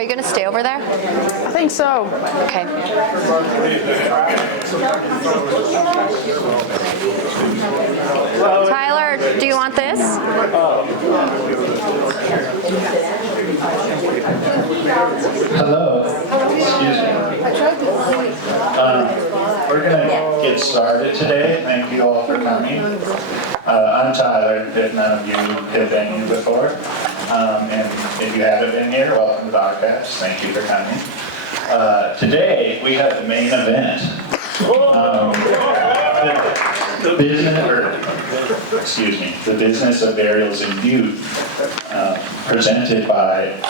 Are you going to stay over there? I think so. Okay. Tyler, do you want this? Hello. Excuse me. We're going to get started today. Thank you all for coming. I'm Tyler, if none of you have been here before. And if you haven't been here, welcome to the archives. Thank you for coming. Today, we have the main event. The business of burials in Butte, presented by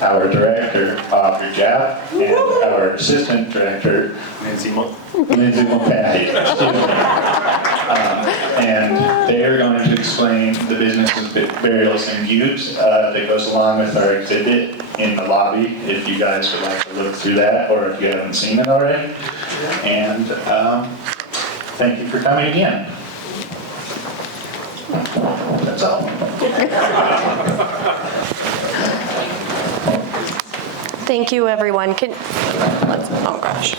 our director, Aubrey Jaap, and our assistant director, Lindsay Mulcahy. And they are going to explain the business of burials in Butte that goes along with our exhibit in the lobby, if you guys would like to look through that, or if you haven't seen it already. And thank you for coming again. That's all. Thank you, everyone. Oh gosh.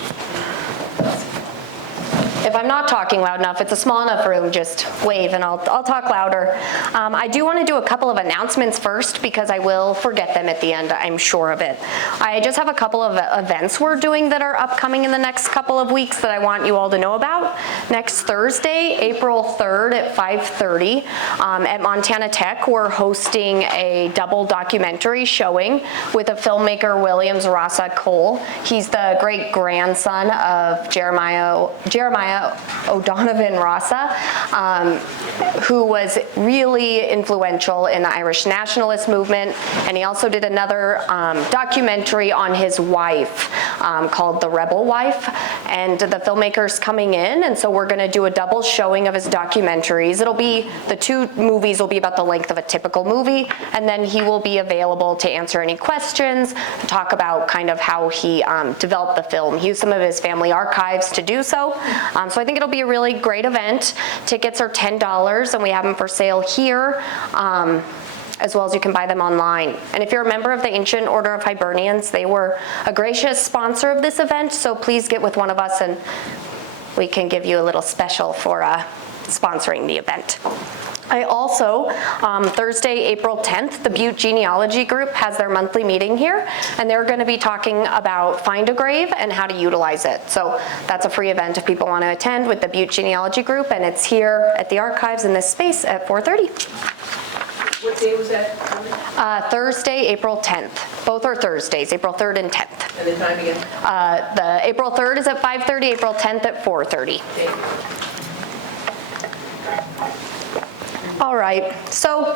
If I'm not talking loud enough, it's a small enough room, just wave and I'll talk louder. I do want to do a couple of announcements first because I will forget them at the end, I'm sure of it. I just have a couple of events we're doing that are upcoming in the next couple of weeks that I want you all to know about. Next Thursday, April 3rd at 5:30 at Montana Tech, we're hosting a double documentary showing with a filmmaker, Williams Rasa Cole. He's the great grandson of Jeremiah O'Donovan Rasa, who was really influential in the Irish nationalist movement, and he also did another documentary on his wife called The Rebel Wife, and the filmmaker's coming in, and so we're going to do a double showing of his documentaries. The two movies will be about the length of a typical movie, and then he will be available to answer any questions, talk about kind of how he developed the film. He used some of his family archives to do so. So I think it'll be a really great event. Tickets are $10 and we have them for sale here, as well as you can buy them online. And if you're a member of the Ancient Order of Hibernians, they were a gracious sponsor of this event, so please get with one of us and we can give you a little special for sponsoring the event. I also, Thursday, April 10th, the Butte Genealogy Group has their monthly meeting here, and they're going to be talking about Find a Grave and how to utilize it. So that's a free event if people want to attend with the Butte Genealogy Group, and it's here at the archives in this space at 4:30. What day was that? Thursday, April 10th. Both are Thursdays, April 3rd and 10th. And the time again? The April 3rd is at 5:30, April 10th at 4:30. All right, so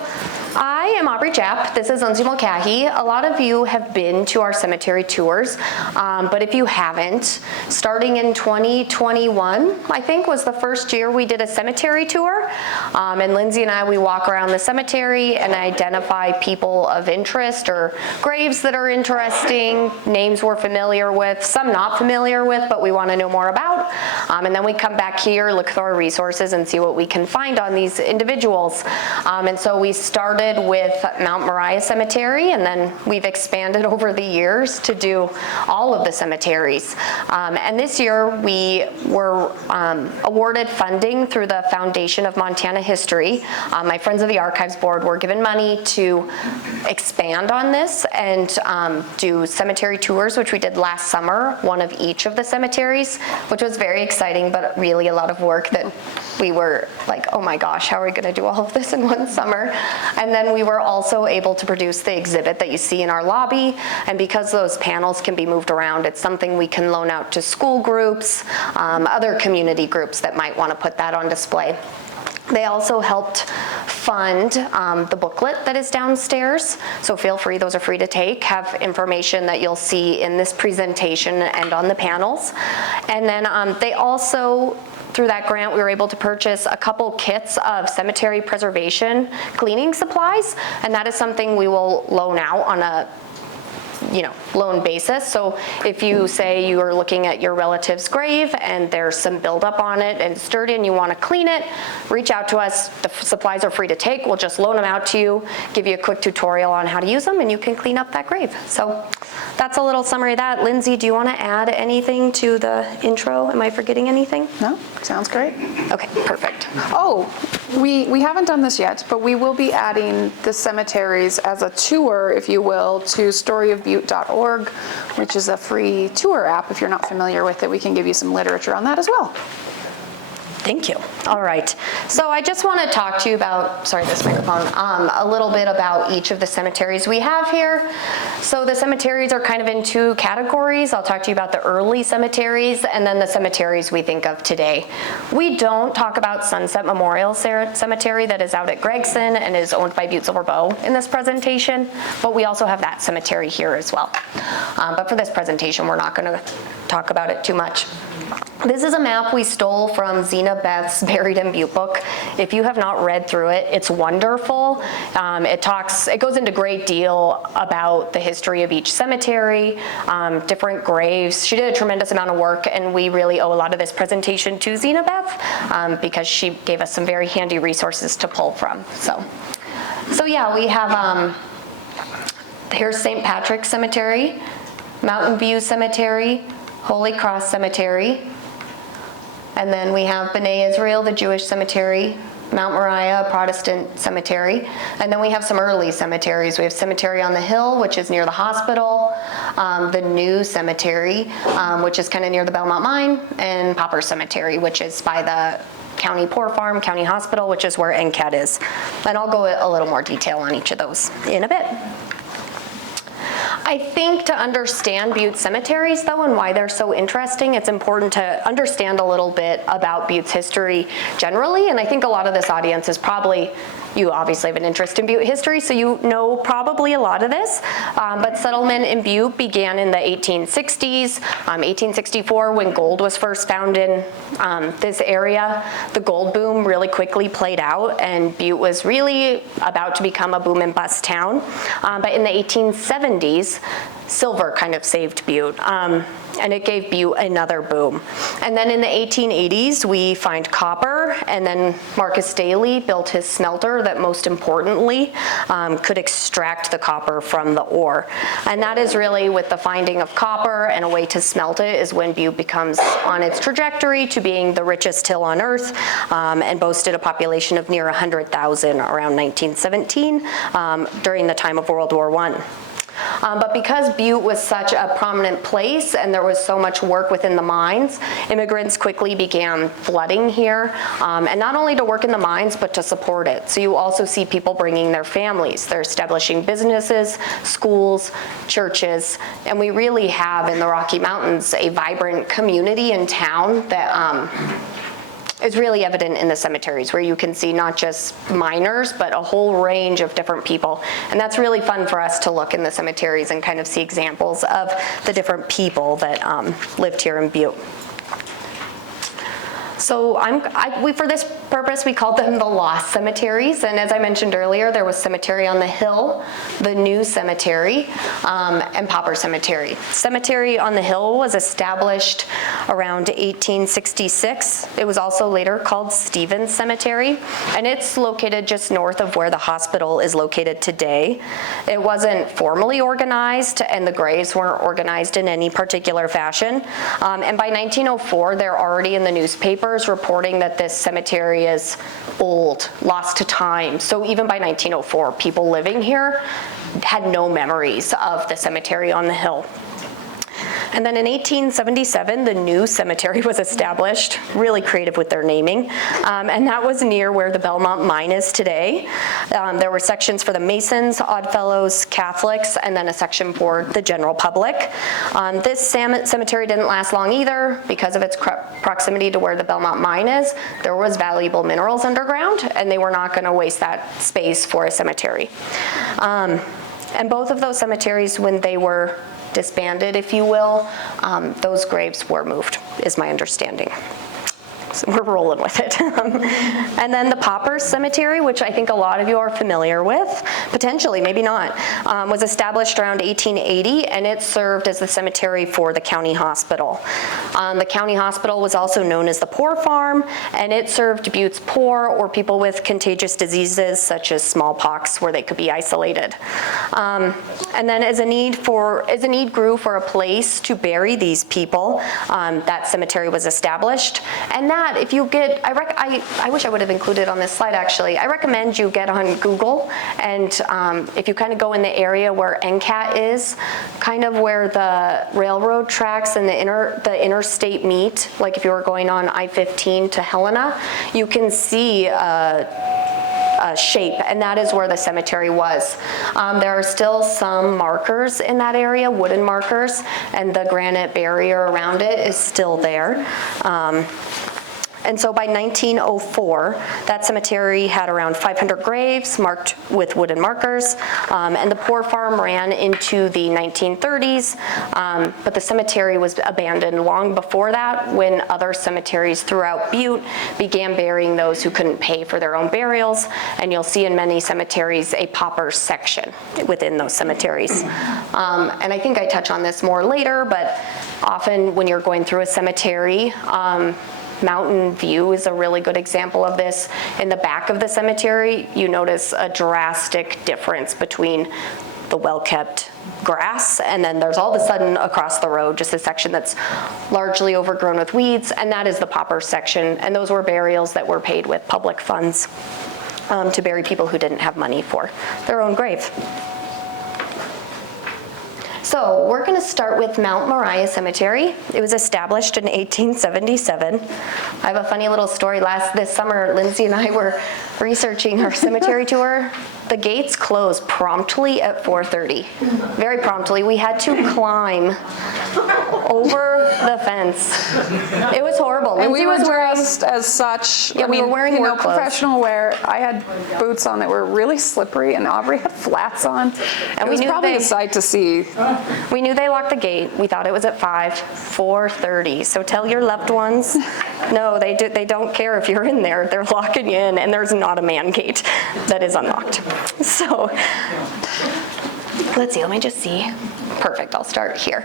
I am Aubrey Jaap. This is Lindsay Mulcahy. A lot of you have been to our cemetery tours, but if you haven't, starting in 2021, I think was the first year we did a cemetery tour. And Lindsay and I, we walk around the cemetery and identify people of interest or graves that are interesting, names we're familiar with, some not familiar with, but we want to know more about. And then we come back here, look through our resources and see what we can find on these individuals. And so we started with Mount Moriah Cemetery, and then we've expanded over the years to do all of the cemeteries. And this year we were awarded funding through the Foundation of Montana History. My friends of the Archives Board were given money to expand on this and do cemetery tours, which we did last summer, one of each of the cemeteries, which was very exciting, but really a lot of work that we were like, oh my gosh, how are we going to do all of this in one summer? And then we were also able to produce the exhibit that you see in our lobby, and because those panels can be moved around, it's something we can loan out to school groups, other community groups that might want to put that on display. They also helped fund the booklet that is downstairs, so feel free, those are free to take, have information that you'll see in this presentation and on the panels. And then they also, through that grant, we were able to purchase a couple kits of cemetery preservation cleaning supplies, and that is something we will loan out on a loan basis. So if you say you are looking at your relative's grave and there's some buildup on it and it's dirty and you want to clean it, reach out to us. The supplies are free to take. We'll just loan them out to you, give you a quick tutorial on how to use them, and you can clean up that grave. So that's a little summary of that. Lindsay, do you want to add anything to the intro? Am I forgetting anything? No, sounds great. Okay, perfect. Oh, we haven't done this yet, but we will be adding the cemeteries as a tour, if you will, to storyofbutte.org, which is a free tour app. If you're not familiar with it, we can give you some literature on that as well. Thank you. All right. So I just want to talk to you about, sorry, this microphone, a little bit about each of the cemeteries we have here. So the cemeteries are kind of in two categories. I'll talk to you about the early cemeteries and then the cemeteries we think of today. We don't talk about Sunset Memorial Cemetery that is out at Gregson and is owned by Butte-Silver in this presentation, but we also have that cemetery here as well. But for this presentation, we're not going to talk about it too much. This is a map we stole from Zena Beth's Buried in Butte book. If you have not read through it, it's wonderful. It goes into great deal about the history of each cemetery, different graves. She did a tremendous amount of work, and we really owe a lot of this presentation to Zena Beth because she gave us some very handy resources to pull from. So yeah, we have, here's St. Patrick's Cemetery, Mountain View Cemetery, Holy Cross Cemetery, and then we have B'nai Israel, the Jewish cemetery, Mount Moriah, Protestant cemetery, and then we have some early cemeteries. We have Cemetery on the Hill, which is near the hospital, the New Cemetery, which is kind of near the Belmont Mine, and Popper Cemetery, which is by the County Poor Farm, County Hospital, which is where NCAT is. And I'll go a little more detail on each of those in a bit. I think to understand Butte cemeteries, though, and why they're so interesting, it's important to understand a little bit about Butte's history generally, and I think a lot of this audience is probably, you obviously have an interest in Butte history, so you know probably a lot of this, but settlement in Butte began in the 1860s, 1864 when gold was first found in this area. The gold boom really quickly played out, and Butte was really about to become a boom and bust town, but in the 1870s, silver kind of saved Butte, and it gave Butte another boom. And then in the 1880s, we find copper, and then Marcus Daly built his smelter that most importantly could extract the copper from the ore. And that is really with the finding of copper and a way to smelt it is when Butte becomes on its trajectory to being the richest hill on earth, and boasted a population of near 100,000 around 1917 during the time of World War I. But because Butte was such a prominent place and there was so much work within the mines, immigrants quickly began flooding here, and not only to work in the mines, but to support it. So you also see people bringing their families. They're establishing businesses, schools, churches, and we really have in the Rocky Mountains a vibrant community in town that is really evident in the cemeteries, where you can see not just miners, but a whole range of different people. And that's really fun for us to look in the cemeteries and kind of see examples of the different people that lived here in Butte. So for this purpose, we called them the lost cemeteries. And as I mentioned earlier, there was Cemetery on the Hill, the New Cemetery, and Popper Cemetery. Cemetery on the Hill was established around 1866. It was also later called Stevens Cemetery, and it's located just north of where the hospital is located today. It wasn't formally organized, and the graves weren't organized in any particular fashion. And by 1904, they're already in the newspaper reporting that this cemetery is old, lost to time. So even by 1904, people living here had no memories of the cemetery on the hill. And then in 1877, the New Cemetery was established, really creative with their naming, and that was near where the Belmont Mine is today. There were sections for the Masons, Oddfellows, Catholics, and then a section for the general public. This cemetery didn't last long either because of its proximity to where the Belmont Mine is. There was valuable minerals underground, and they were not going to waste that space for a cemetery. And both of those cemeteries, when they were disbanded, if you will, those graves were moved, is my understanding. So we're rolling with it. And then the Paupers Cemetery, which I think a lot of you are familiar with, potentially, maybe not, was established around 1880, and it served as the cemetery for the county hospital. The county hospital was also known as the Poor Farm, and it served Butte's poor or people with contagious diseases such as smallpox, where they could be isolated. And then as a need grew for a place to bury these people, that cemetery was established. And that, if you get, I wish I would have included on this slide actually, I recommend you get on Google, and if you kind of go in the area where NCAT is, kind of where the railroad tracks and the interstate meet, like if you were going on I-15 to Helena, you can see a shape, and that is where the cemetery was. There are still some markers in that area, wooden markers, and the granite barrier around it is still there. And so by 1904, that cemetery had around 500 graves marked with wooden markers, and the Poor Farm ran into the 1930s, but the cemetery was abandoned long before that, when other cemeteries throughout Butte began burying those who couldn't pay for their own burials, and you'll see in many cemeteries a pauper section within those cemeteries. And I think I touch on this more later, but often when you're going through a cemetery, Mountain View is a really good example of this. In the back of the cemetery, you notice a drastic difference between the well-kept grass, and then there's all of a sudden across the road just a section that's largely overgrown with weeds, and that is the pauper section, and those were burials that were paid with public funds to bury people who didn't have money for their own grave. So we're going to start with Mount Moriah Cemetery. It was established in 1877. I have a funny little story. This summer, Lindsay and I were researching our cemetery tour. The gates closed promptly at 4:30. Very promptly. We had to climb over the fence. It was horrible. And we were Lindsay was wearing, dressed as such. Yeah, we were wearing work clothes. Professional wear. I had boots on that were really slippery, and Aubrey had flats on. And it was probably a sight to see. We knew they locked the gate. We thought it was at 4:30. So tell your loved ones, no, they don't care if you're in there. They're locking you in, and there's not a man gate that is unlocked. So let's see, let me just see. Perfect, I'll start here.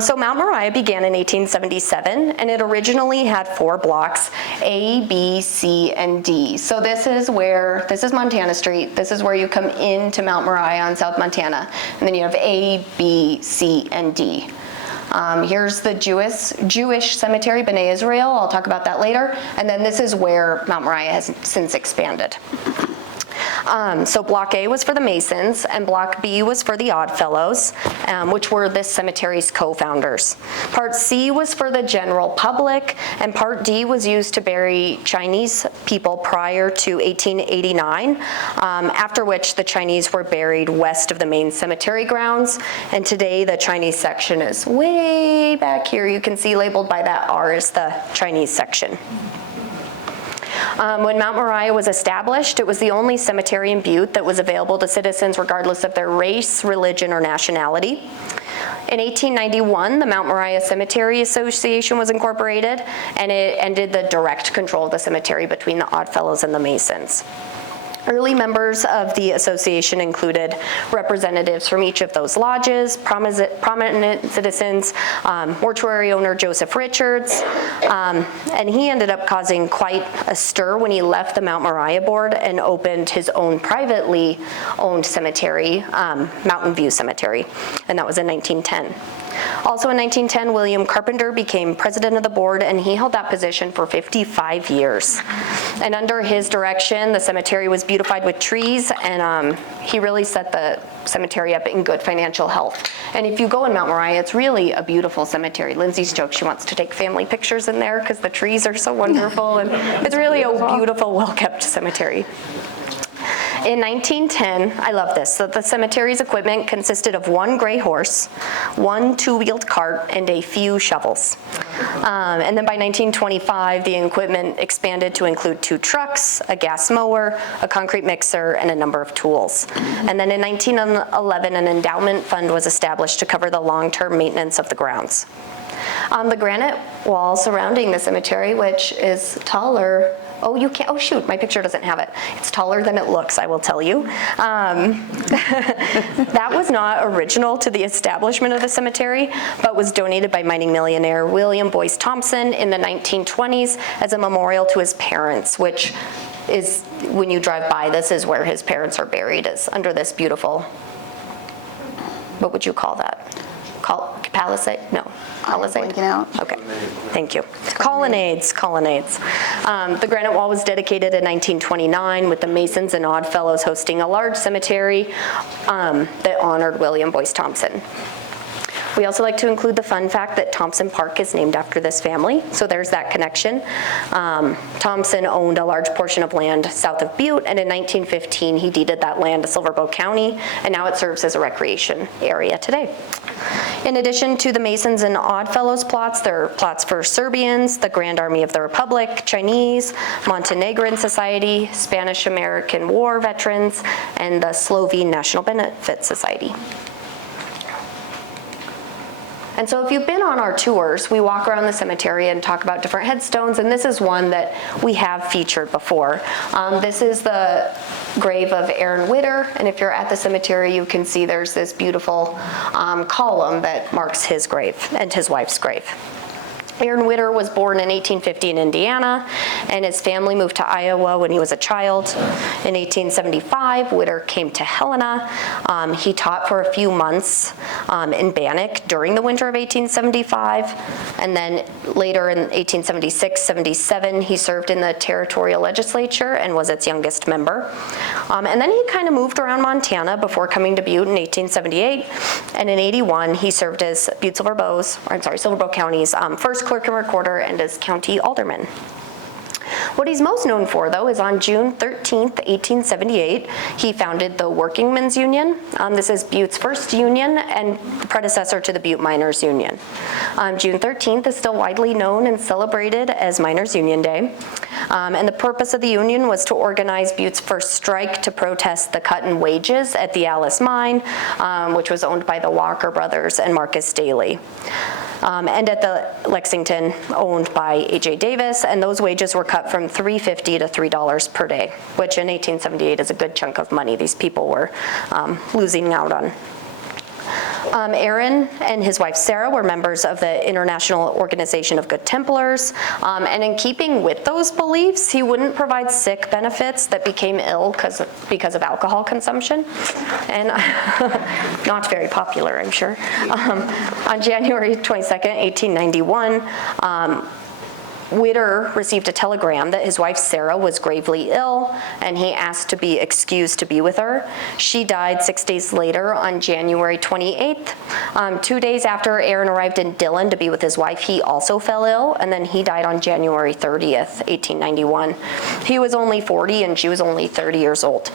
So Mount Moriah began in 1877, and it originally had 4 blocks, A, B, C, and D. So this is Montana Street. This is where you come into Mount Moriah on South Montana. And then you have A, B, C, and D. Here's the Jewish cemetery, B'nai Israel. I'll talk about that later. And then this is where Mount Moriah has since expanded. So Block A was for the Masons, and Block B was for the Oddfellows, which were this cemetery's co-founders. Part C was for the general public, and Part D was used to bury Chinese people prior to 1889, after which the Chinese were buried west of the main cemetery grounds, and today the Chinese section is way back here. You can see labeled by that R is the Chinese section. When Mount Moriah was established, it was the only cemetery in Butte that was available to citizens regardless of their race, religion, or nationality. In 1891, the Mount Moriah Cemetery Association was incorporated, and it ended the direct control of the cemetery between the Oddfellows and the Masons. Early members of the association included representatives from each of those lodges, prominent citizens, mortuary owner Joseph Richards, and he ended up causing quite a stir when he left the Mount Moriah board and opened his own privately owned cemetery, Mountain View Cemetery, and that was in 1910. Also in 1910, William Carpenter became president of the board, and he held that position for 55 years. And under his direction, the cemetery was beautified with trees, and he really set the cemetery up in good financial health. And if you go in Mount Moriah, it's really a beautiful cemetery. Lindsay's joke, she wants to take family pictures in there because the trees are so wonderful, and it's really a beautiful, well-kept cemetery. In 1910, I love this, so the cemetery's equipment consisted of 1 gray horse, 1 2-wheeled cart, and a few shovels. And then by 1925, the equipment expanded to include 2 trucks, a gas mower, a concrete mixer, and a number of tools. And then in 1911, an endowment fund was established to cover the long-term maintenance of the grounds. The granite wall surrounding the cemetery, which is taller. Oh, you can't, oh shoot, my picture doesn't have it. It's taller than it looks, I will tell you. That was not original to the establishment of the cemetery, but was donated by mining millionaire William Boyce Thompson in the 1920s as a memorial to his parents, which is, when you drive by, this is where his parents are buried, is under this beautiful, what would you call that? Palisade? No. Palisade? blanking out. Okay, thank you. Colonnades. The granite wall was dedicated in 1929 with the Masons and Oddfellows hosting a large cemetery that honored William Boyce Thompson. We also like to include the fun fact that Thompson Park is named after this family, so there's that connection. Thompson owned a large portion of land south of Butte, and in 1915 he deeded that land to Silver County, and now it serves as a recreation area today. In addition to the Masons and Oddfellows plots, there are plots for Serbians, the Grand Army of the Republic, Chinese, Montenegrin Society, Spanish-American War veterans, and the Slovene National Benefit Society. And so if you've been on our tours, we walk around the cemetery and talk about different headstones, and this is one that we have featured before. This is the grave of Aaron Witter, and if you're at the cemetery, you can see there's this beautiful column that marks his grave and his wife's grave. Aaron Witter was born in 1850 in Indiana, and his family moved to Iowa when he was a child. In 1875, Witter came to Helena. He taught for a few months in Bannock during the winter of 1875, and then later in 1876-77, he served in the territorial legislature and was its youngest member. And then he kind of moved around Montana before coming to Butte in 1878, and in 81, he served as Silver County's first clerk and recorder and as county alderman. What he's most known for, though, is on June 13th, 1878, he founded the Workingmen's Union. This is Butte's first union and the predecessor to the Butte Miners Union. June 13th is still widely known and celebrated as Miners Union Day. And the purpose of the union was to organize Butte's first strike to protest the cut in wages at the Alice Mine, which was owned by the Walker brothers and Marcus Daly. And at the Lexington, owned by A.J. Davis, and those wages were cut from $3.50 to $3 per day, which in 1878 is a good chunk of money these people were losing out on. Aaron and his wife Sarah were members of the International Organization of Good Templars, and in keeping with those beliefs, he wouldn't provide sick benefits that became ill because of alcohol consumption, and not very popular, I'm sure. On January 22nd, 1891, Witter received a telegram that his wife Sarah was gravely ill, and he asked to be excused to be with her. She died 6 days later on January 28th. 2 days after Aaron arrived in Dillon to be with his wife, he also fell ill, and then he died on January 30th, 1891. He was only 40 and she was only 30 years old.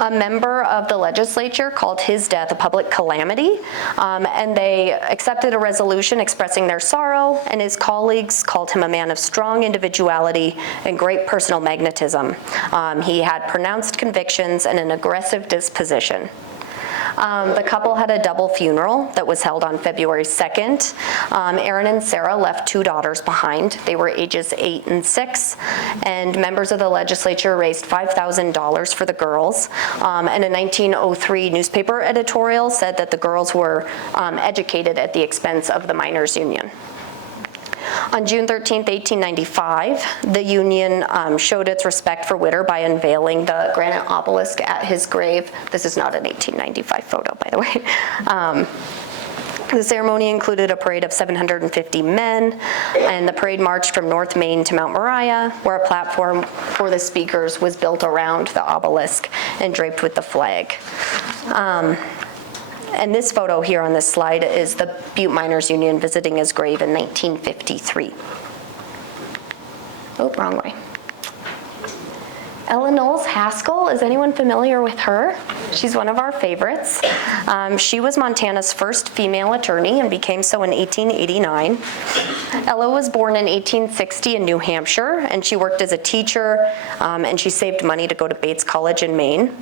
A member of the legislature called his death a public calamity, and they accepted a resolution expressing their sorrow, and his colleagues called him a man of strong individuality and great personal magnetism. He had pronounced convictions and an aggressive disposition. The couple had a double funeral that was held on February 2nd. Aaron and Sarah left 2 daughters behind. They were ages 8 and 6, and members of the legislature raised $5,000 for the girls. And a 1903 newspaper editorial said that the girls were educated at the expense of the Miners Union. On June 13th, 1895, the Union showed its respect for Witter by unveiling the granite obelisk at his grave. This is not an 1895 photo, by the way. The ceremony included a parade of 750 men, and the parade marched from North Main to Mount Moriah, where a platform for the speakers was built around the obelisk and draped with the flag. And this photo here on this slide is the Butte Miners Union visiting his grave in 1953. Oh, wrong way. Ella Knowles Haskell, is anyone familiar with her? She's one of our favorites. She was Montana's first female attorney and became so in 1889. Ella was born in 1860 in New Hampshire, and she worked as a teacher, and she saved money to go to Bates College in Maine.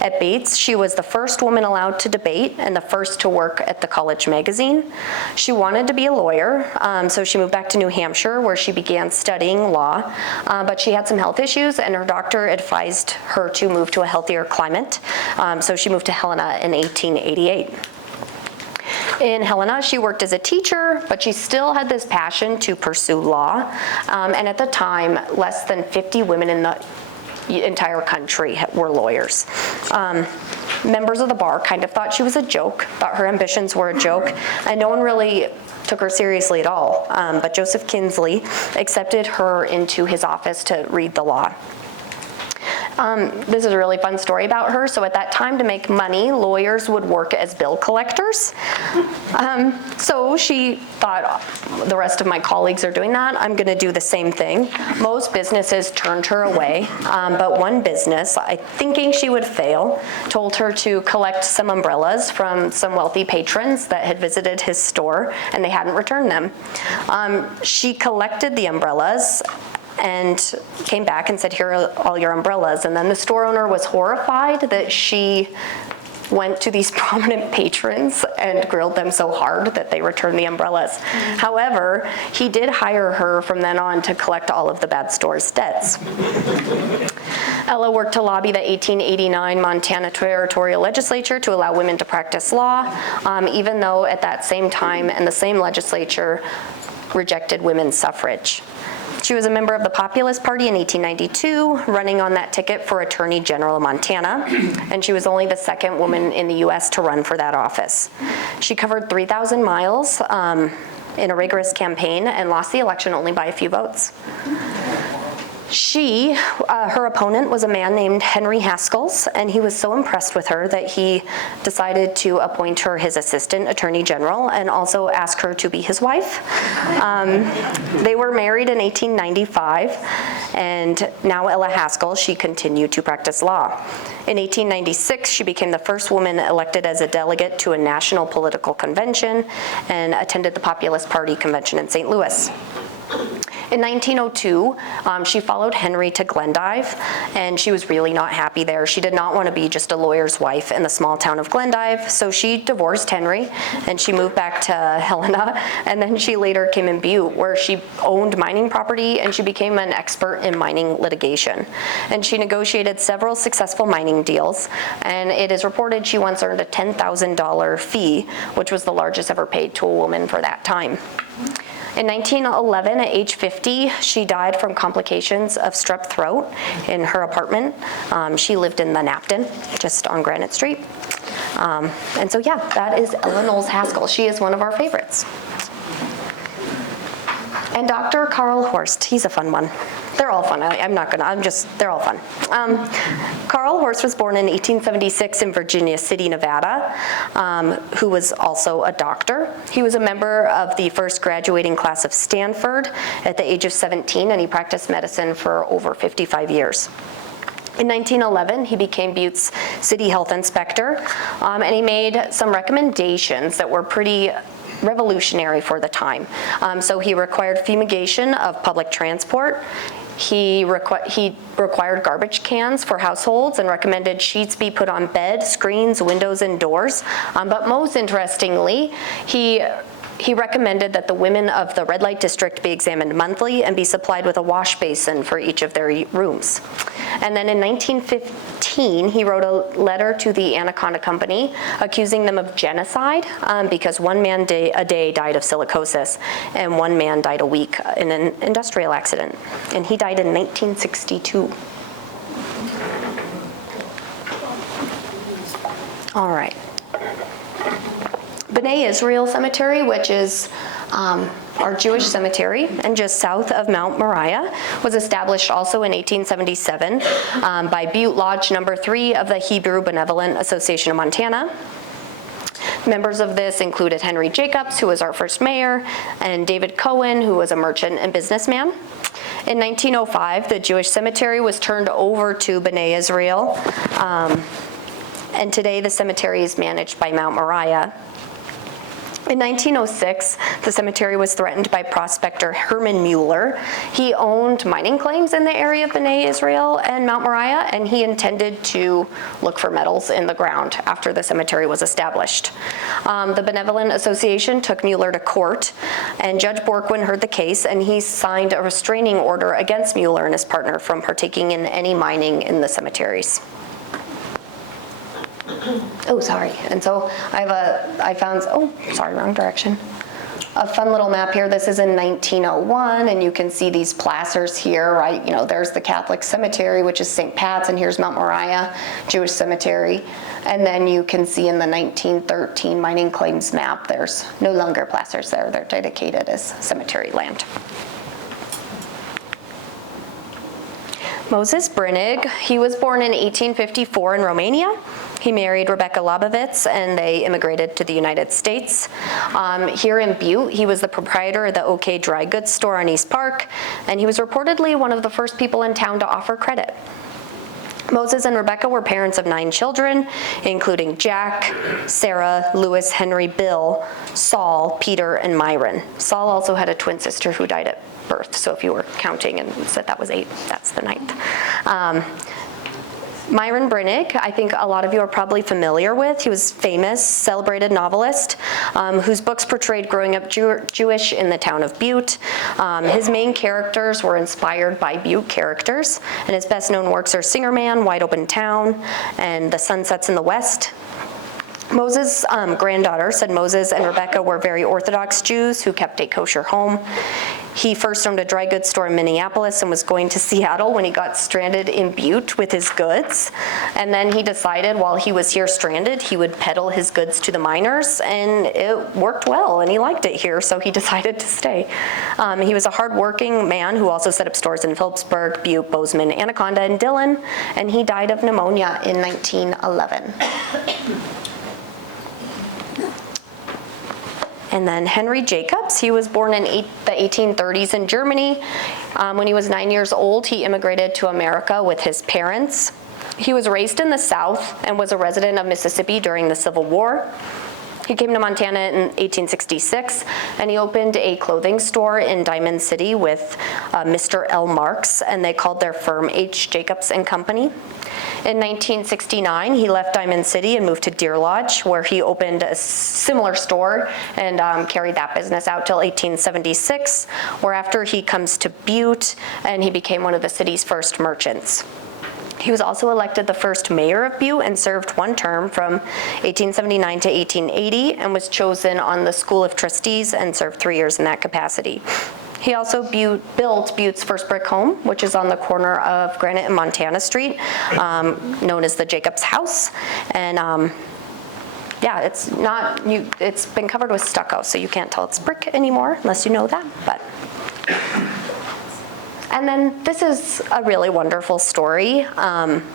At Bates, she was the first woman allowed to debate and the first to work at the college magazine. She wanted to be a lawyer, so she moved back to New Hampshire where she began studying law, but she had some health issues and her doctor advised her to move to a healthier climate, so she moved to Helena in 1888. In Helena, she worked as a teacher, but she still had this passion to pursue law, and at the time, less than 50 women in the entire country were lawyers. Members of the bar kind of thought she was a joke, thought her ambitions were a joke, and no one really took her seriously at all, but Joseph Kinsley accepted her into his office to read the law. This is a really fun story about her. So at that time, to make money, lawyers would work as bill collectors. So she thought, the rest of my colleagues are doing that, I'm gonna do the same thing. Most businesses turned her away, but one business, thinking she would fail, told her to collect some umbrellas from some wealthy patrons that had visited his store and they hadn't returned them. She collected the umbrellas and came back and said, here are all your umbrellas. And then the store owner was horrified that she went to these prominent patrons and grilled them so hard that they returned the umbrellas. However, he did hire her from then on to collect all of the bad store's debts. Ella worked to lobby the 1889 Montana Territorial Legislature to allow women to practice law, even though at that same time and the same legislature rejected women's suffrage. She was a member of the Populist Party in 1892, running on that ticket for Attorney General of Montana, and she was only the second woman in the US to run for that office. She covered 3,000 miles in a rigorous campaign and lost the election only by a few votes. Her opponent was a man named Henry Haskells, and he was so impressed with her that he decided to appoint her his assistant attorney general and also ask her to be his wife. They were married in 1895, and now Ella Haskell, she continued to practice law. In 1896, she became the first woman elected as a delegate to a national political convention and attended the Populist Party convention in St. Louis. In 1902, she followed Henry to Glendive, and she was really not happy there. She did not want to be just a lawyer's wife in the small town of Glendive, so she divorced Henry, and she moved back to Helena, and then she later came in Butte, where she owned mining property, and she became an expert in mining litigation. And she negotiated several successful mining deals, and it is reported she once earned a $10,000 fee, which was the largest ever paid to a woman for that time. In 1911, at age 50, she died from complications of strep throat in her apartment. She lived in the Napton, just on Granite Street. And so yeah, that is Ella Knowles Haskell. She is one of our favorites. And Dr. Carl Horst, he's a fun one. They're all fun. They're all fun. Carl Horst was born in 1876 in Virginia City, Nevada, who was also a doctor. He was a member of the first graduating class of Stanford at the age of 17, and he practiced medicine for over 55 years. In 1911, he became Butte's city health inspector, and he made some recommendations that were pretty revolutionary for the time. So he required fumigation of public transport. He required garbage cans for households and recommended sheets be put on beds, screens, windows, and doors. But most interestingly, he recommended that the women of the red light district be examined monthly and be supplied with a wash basin for each of their rooms. And then in 1915, he wrote a letter to the Anaconda Company accusing them of genocide because one man a day died of silicosis and one man died a week in an industrial accident. And he died in 1962. All right. B'nai Israel Cemetery, which is our Jewish cemetery and just south of Mount Moriah, was established also in 1877 by Butte Lodge Number 3 of the Hebrew Benevolent Association of Montana. Members of this included Henry Jacobs, who was our first mayor, and David Cohen, who was a merchant and businessman. In 1905, the Jewish cemetery was turned over to B'nai Israel, and today the cemetery is managed by Mount Moriah. In 1906, the cemetery was threatened by prospector Herman Mueller. He owned mining claims in the area of B'nai Israel and Mount Moriah, and he intended to look for metals in the ground after the cemetery was established. The Benevolent Association took Mueller to court, and Judge Borkwin heard the case, and he signed a restraining order against Mueller and his partner from partaking in any mining in the cemeteries. Oh, sorry. And so I found, oh, sorry, wrong direction. A fun little map here. This is in 1901, and you can see these placers here, right? You know, there's the Catholic cemetery, which is St. Pat's, and here's Mount Moriah Jewish Cemetery. And then you can see in the 1913 mining claims map, there's no longer placers there. They're dedicated as cemetery land. Moses Brinig, he was born in 1854 in Romania. He married Rebecca Lobovitz, and they immigrated to the United States. Here in Butte, he was the proprietor of the OK Dry Goods store on East Park, and he was reportedly one of the first people in town to offer credit. Moses and Rebecca were parents of 9 children, including Jack, Sarah, Louis, Henry, Bill, Saul, Peter, and Myron. Saul also had a twin sister who died at birth, so if you were counting and said that was 8, that's the 9th. Myron Brinig, I think a lot of you are probably familiar with. He was a famous, celebrated novelist whose books portrayed growing up Jewish in the town of Butte. His main characters were inspired by Butte characters, and his best-known works are Singer Man, Wide Open Town, and The Sun Sets in the West. Moses' granddaughter said Moses and Rebecca were very Orthodox Jews who kept a kosher home. He first owned a dry goods store in Minneapolis and was going to Seattle when he got stranded in Butte with his goods. And then he decided while he was here stranded, he would peddle his goods to the miners, and it worked well, and he liked it here, so he decided to stay. He was a hardworking man who also set up stores in Phillipsburg, Butte, Bozeman, Anaconda, and Dillon, and he died of pneumonia in 1911. And then Henry Jacobs, he was born in the 1830s in Germany. When he was 9 years old, he immigrated to America with his parents. He was raised in the South and was a resident of Mississippi during the Civil War. He came to Montana in 1866, and he opened a clothing store in Diamond City with Mr. L. Marks, and they called their firm H. Jacobs and Company. In 1969, he left Diamond City and moved to Deer Lodge, where he opened a similar store and carried that business out till 1876, whereafter he comes to Butte, and he became one of the city's first merchants. He was also elected the first mayor of Butte and served one term from 1879 to 1880 and was chosen on the School of Trustees and served 3 years in that capacity. He also built Butte's first brick home, which is on the corner of Granite and Montana Street, known as the Jacobs House. And yeah, it's been covered with stucco, so you can't tell it's brick anymore unless you know that. But. And then this is a really wonderful story.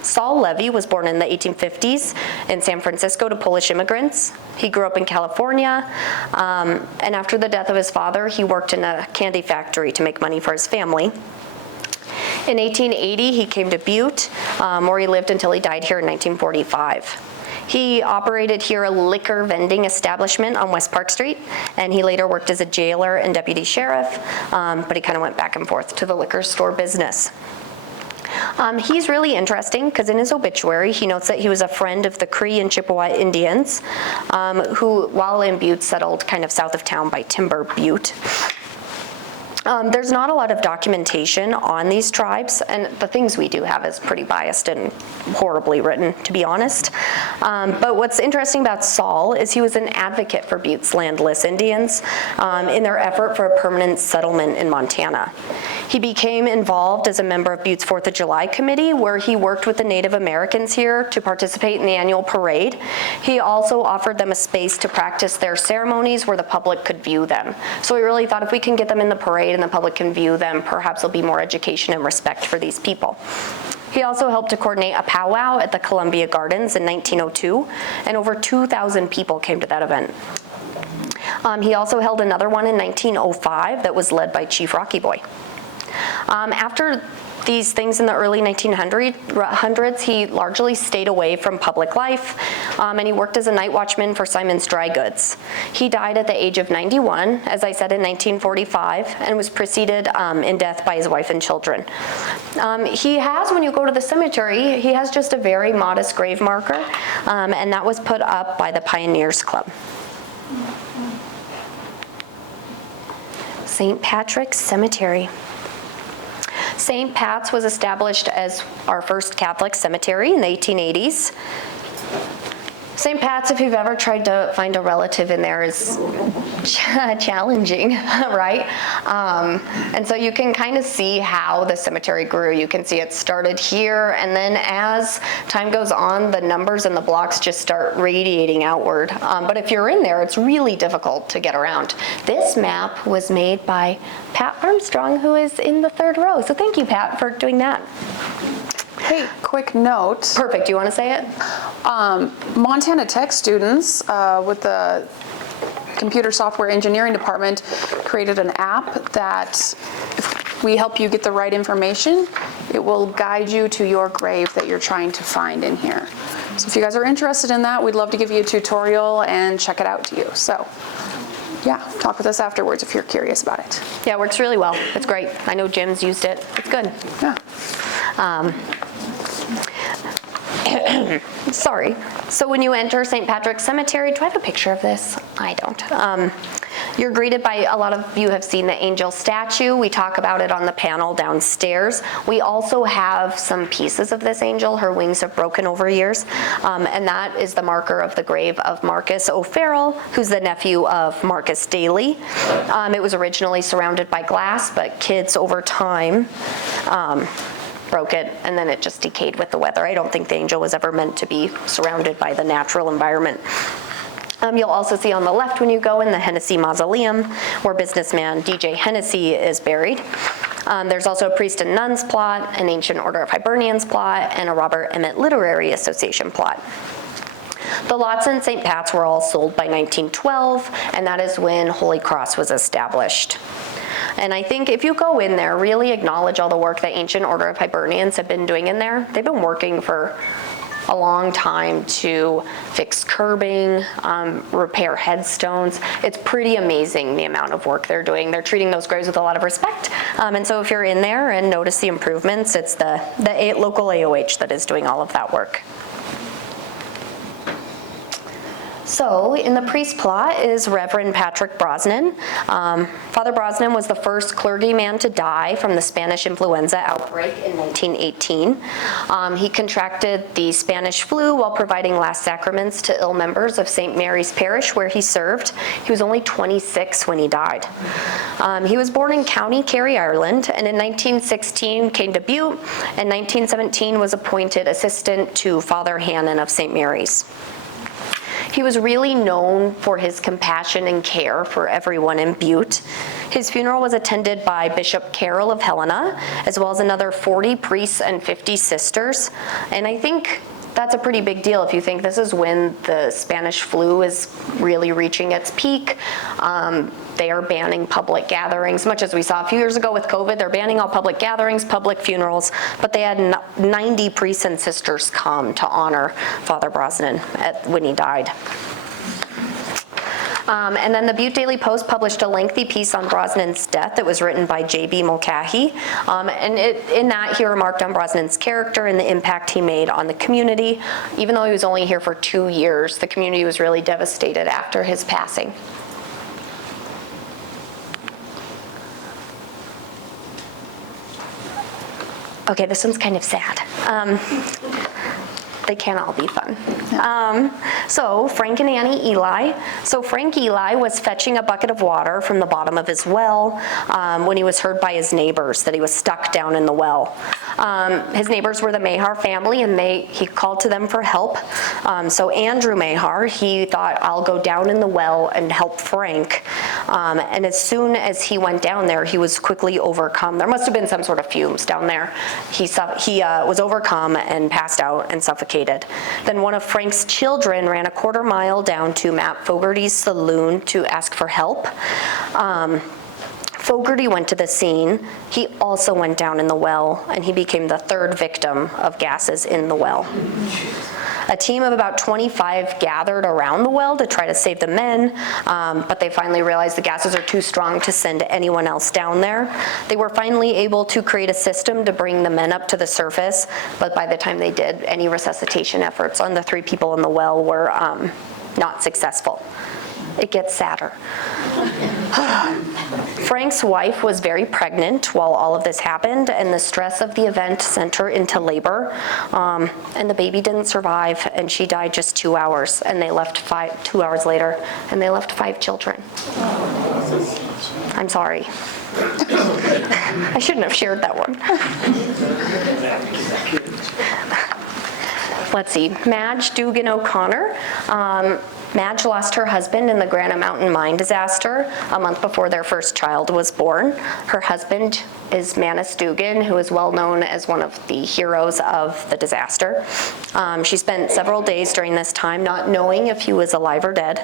Saul Levy was born in the 1850s in San Francisco to Polish immigrants. He grew up in California, and after the death of his father, he worked in a candy factory to make money for his family. In 1880, he came to Butte, where he lived until he died here in 1945. He operated here a liquor vending establishment on West Park Street, and he later worked as a jailer and deputy sheriff, but he kind of went back and forth to the liquor store business. He's really interesting because in his obituary, he notes that he was a friend of the Cree and Chippewa Indians, who, while in Butte, settled kind of south of town by Timber Butte. There's not a lot of documentation on these tribes, and the things we do have is pretty biased and horribly written, to be honest. But what's interesting about Saul is he was an advocate for Butte's landless Indians in their effort for a permanent settlement in Montana. He became involved as a member of Butte's 4th of July committee, where he worked with the Native Americans here to participate in the annual parade. He also offered them a space to practice their ceremonies where the public could view them. So we really thought if we can get them in the parade and the public can view them, perhaps there'll be more education and respect for these people. He also helped to coordinate a powwow at the Columbia Gardens in 1902, and over 2,000 people came to that event. He also held another one in 1905 that was led by Chief Rocky Boy. After these things in the early 1900s, he largely stayed away from public life, and he worked as a night watchman for Simon's Dry Goods. He died at the age of 91, as I said, in 1945, and was preceded in death by his wife and children. He has, when you go to the cemetery, he has just a very modest grave marker, and that was put up by the Pioneers Club. St. Patrick's Cemetery. St. Pat's was established as our first Catholic cemetery in the 1880s. St. Pat's, if you've ever tried to find a relative in there, is challenging, right? And so you can kind of see how the cemetery grew. You can see it started here, and then as time goes on, the numbers and the blocks just start radiating outward. But if you're in there, it's really difficult to get around. This map was made by Pat Armstrong, who is in the third row. So thank you, Pat, for doing that. Hey, quick note. Perfect. Do you want to say it? Montana Tech students with the computer software engineering department created an app that if we help you get the right information, it will guide you to your grave that you're trying to find in here. So if you guys are interested in that, we'd love to give you a tutorial and check it out to you. So yeah, talk with us afterwards if you're curious about it. Yeah, it works really well. It's great. I know Jim's used it. It's good. Yeah. Sorry. So when you enter St. Patrick's Cemetery, do I have a picture of this? I don't. You're greeted by, a lot of you have seen the angel statue. We talk about it on the panel downstairs. We also have some pieces of this angel. Her wings have broken over years. And that is the marker of the grave of Marcus O'Farrell, who's the nephew of Marcus Daly. It was originally surrounded by glass, but kids over time broke it, and then it just decayed with the weather. I don't think the angel was ever meant to be surrounded by the natural environment. You'll also see on the left when you go in the Hennessy Mausoleum, where businessman DJ Hennessy is buried. There's also a priest and nuns plot, an Ancient Order of Hibernians plot, and a Robert Emmet Literary Association plot. The lots in St. Pat's were all sold by 1912, and that is when Holy Cross was established. And I think if you go in there, really acknowledge all the work that Ancient Order of Hibernians have been doing in there. They've been working for a long time to fix curbing, repair headstones. It's pretty amazing the amount of work they're doing. They're treating those graves with a lot of respect. And so if you're in there and notice the improvements, it's the local AOH that is doing all of that work. So in the priest plot is Reverend Patrick Brosnan. Father Brosnan was the first clergyman to die from the Spanish influenza outbreak in 1918. He contracted the Spanish flu while providing last sacraments to ill members of St. Mary's Parish where he served. He was only 26 when he died. He was born in County Kerry, Ireland, and in 1916 came to Butte, and 1917 was appointed assistant to Father Hannon of St. Mary's. He was really known for his compassion and care for everyone in Butte. His funeral was attended by Bishop Carroll of Helena, as well as another 40 priests and 50 sisters. And I think that's a pretty big deal if you think this is when the Spanish flu is really reaching its peak. They are banning public gatherings, much as we saw a few years ago with COVID. They're banning all public gatherings, public funerals, but they had 90 priests and sisters come to honor Father Brosnan when he died. And then the Butte Daily Post published a lengthy piece on Brosnan's death that was written by J.B. Mulcahy. And in that, he remarked on Brosnan's character and the impact he made on the community. Even though he was only here for 2 years, the community was really devastated after his passing. Okay, this one's kind of sad. They can't all be fun. So Frank and Annie Eli. So Frank Eli was fetching a bucket of water from the bottom of his well when he was heard by his neighbors that he was stuck down in the well. His neighbors were the Mahar family, and he called to them for help. So Andrew Mahar, he thought, I'll go down in the well and help Frank. And as soon as he went down there, he was quickly overcome. There must have been some sort of fumes down there. He was overcome and passed out and suffocated. Then one of Frank's children ran a quarter mile down to Matt Fogarty's saloon to ask for help. Fogarty went to the scene. He also went down in the well, and he became the third victim of gases in the well. A team of about 25 gathered around the well to try to save the men, but they finally realized the gases are too strong to send anyone else down there. They were finally able to create a system to bring the men up to the surface, but by the time they did, any resuscitation efforts on the 3 people in the well were not successful. It gets sadder. Frank's wife was very pregnant while all of this happened, and the stress of the event sent her into labor, and the baby didn't survive, and she died just 2 hours, and they left 2 hours later, and they left 5 children. I'm sorry. I shouldn't have shared that one. Let's see, Madge Dugan O'Connor. Madge lost her husband in the Granite Mountain mine disaster a month before their first child was born. Her husband is Manus Dugan, who is well known as one of the heroes of the disaster. She spent several days during this time not knowing if he was alive or dead.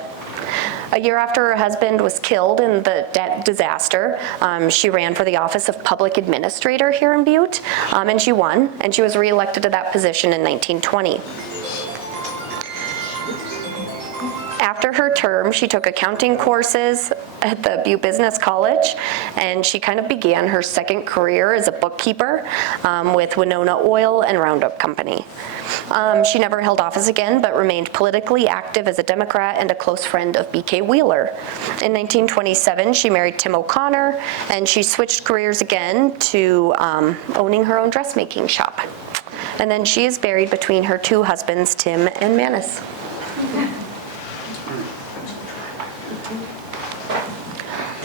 A year after her husband was killed in the disaster, she ran for the office of public administrator here in Butte, and she won, and she was reelected to that position in 1920. After her term, she took accounting courses at the Butte Business College, and she kind of began her second career as a bookkeeper with Winona Oil and Roundup Company. She never held office again, but remained politically active as a Democrat and a close friend of B.K. Wheeler. In 1927, she married Tim O'Connor, and she switched careers again to owning her own dressmaking shop. And then she is buried between her 2 husbands, Tim and Manus.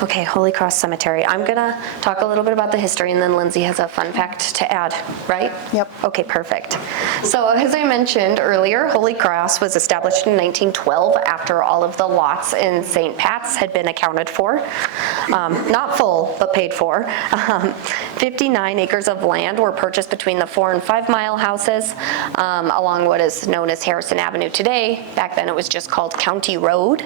Okay, Holy Cross Cemetery. I'm gonna talk a little bit about the history, and then Lindsay has a fun fact to add, right? Yep. Okay, perfect. So as I mentioned earlier, Holy Cross was established in 1912 after all of the lots in St. Pat's had been accounted for. Not full, but paid for. 59 acres of land were purchased between the 4 and 5 mile houses along what is known as Harrison Avenue today. Back then it was just called County Road.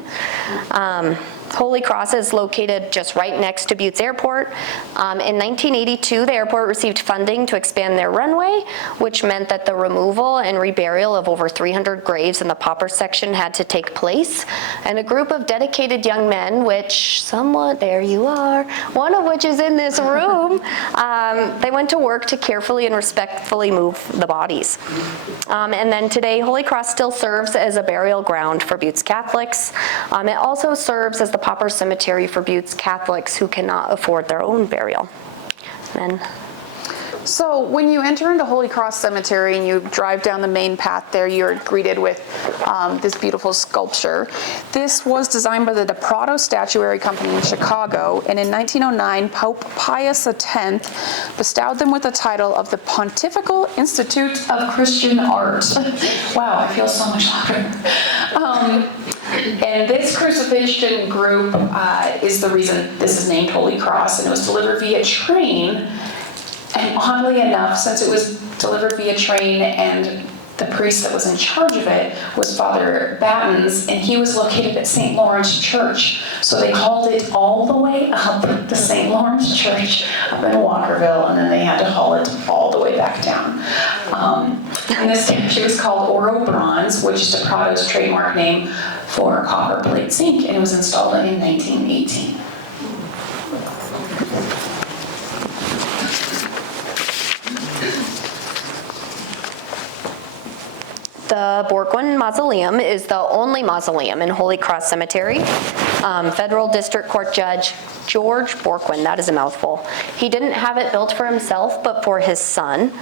Holy Cross is located just right next to Butte's Airport. In 1982, the airport received funding to expand their runway, which meant that the removal and reburial of over 300 graves in the pauper section had to take place. And a group of dedicated young men, which somewhat, there you are, one of which is in this room, they went to work to carefully and respectfully move the bodies. And then today, Holy Cross still serves as a burial ground for Butte's Catholics. It also serves as the pauper cemetery for Butte's Catholics who cannot afford their own burial. Then, So when you enter into Holy Cross Cemetery and you drive down the main path there, you're greeted with this beautiful sculpture. This was designed by the DePrado Statuary Company in Chicago, and in 1909, Pope Pius X bestowed them with the title of the Pontifical Institute of Christian Art. Wow, I feel so much louder. And this crucifixion group is the reason this is named Holy Cross, and it was delivered via train. And oddly enough, since it was delivered via train and the priest that was in charge of it was Father Battens, and he was located at St. Lawrence Church. So they hauled it all the way up the St. Lawrence Church up in Walkerville, and then they had to haul it all the way back down. And this statue is called Oro Bronze, which is DePrado's trademark name for copper plate zinc, and it was installed in 1918. the Borquin Mausoleum is the only mausoleum in Holy Cross Cemetery. Federal District Court Judge George Borquin, that is a mouthful. He didn't have it built for himself, but for his son.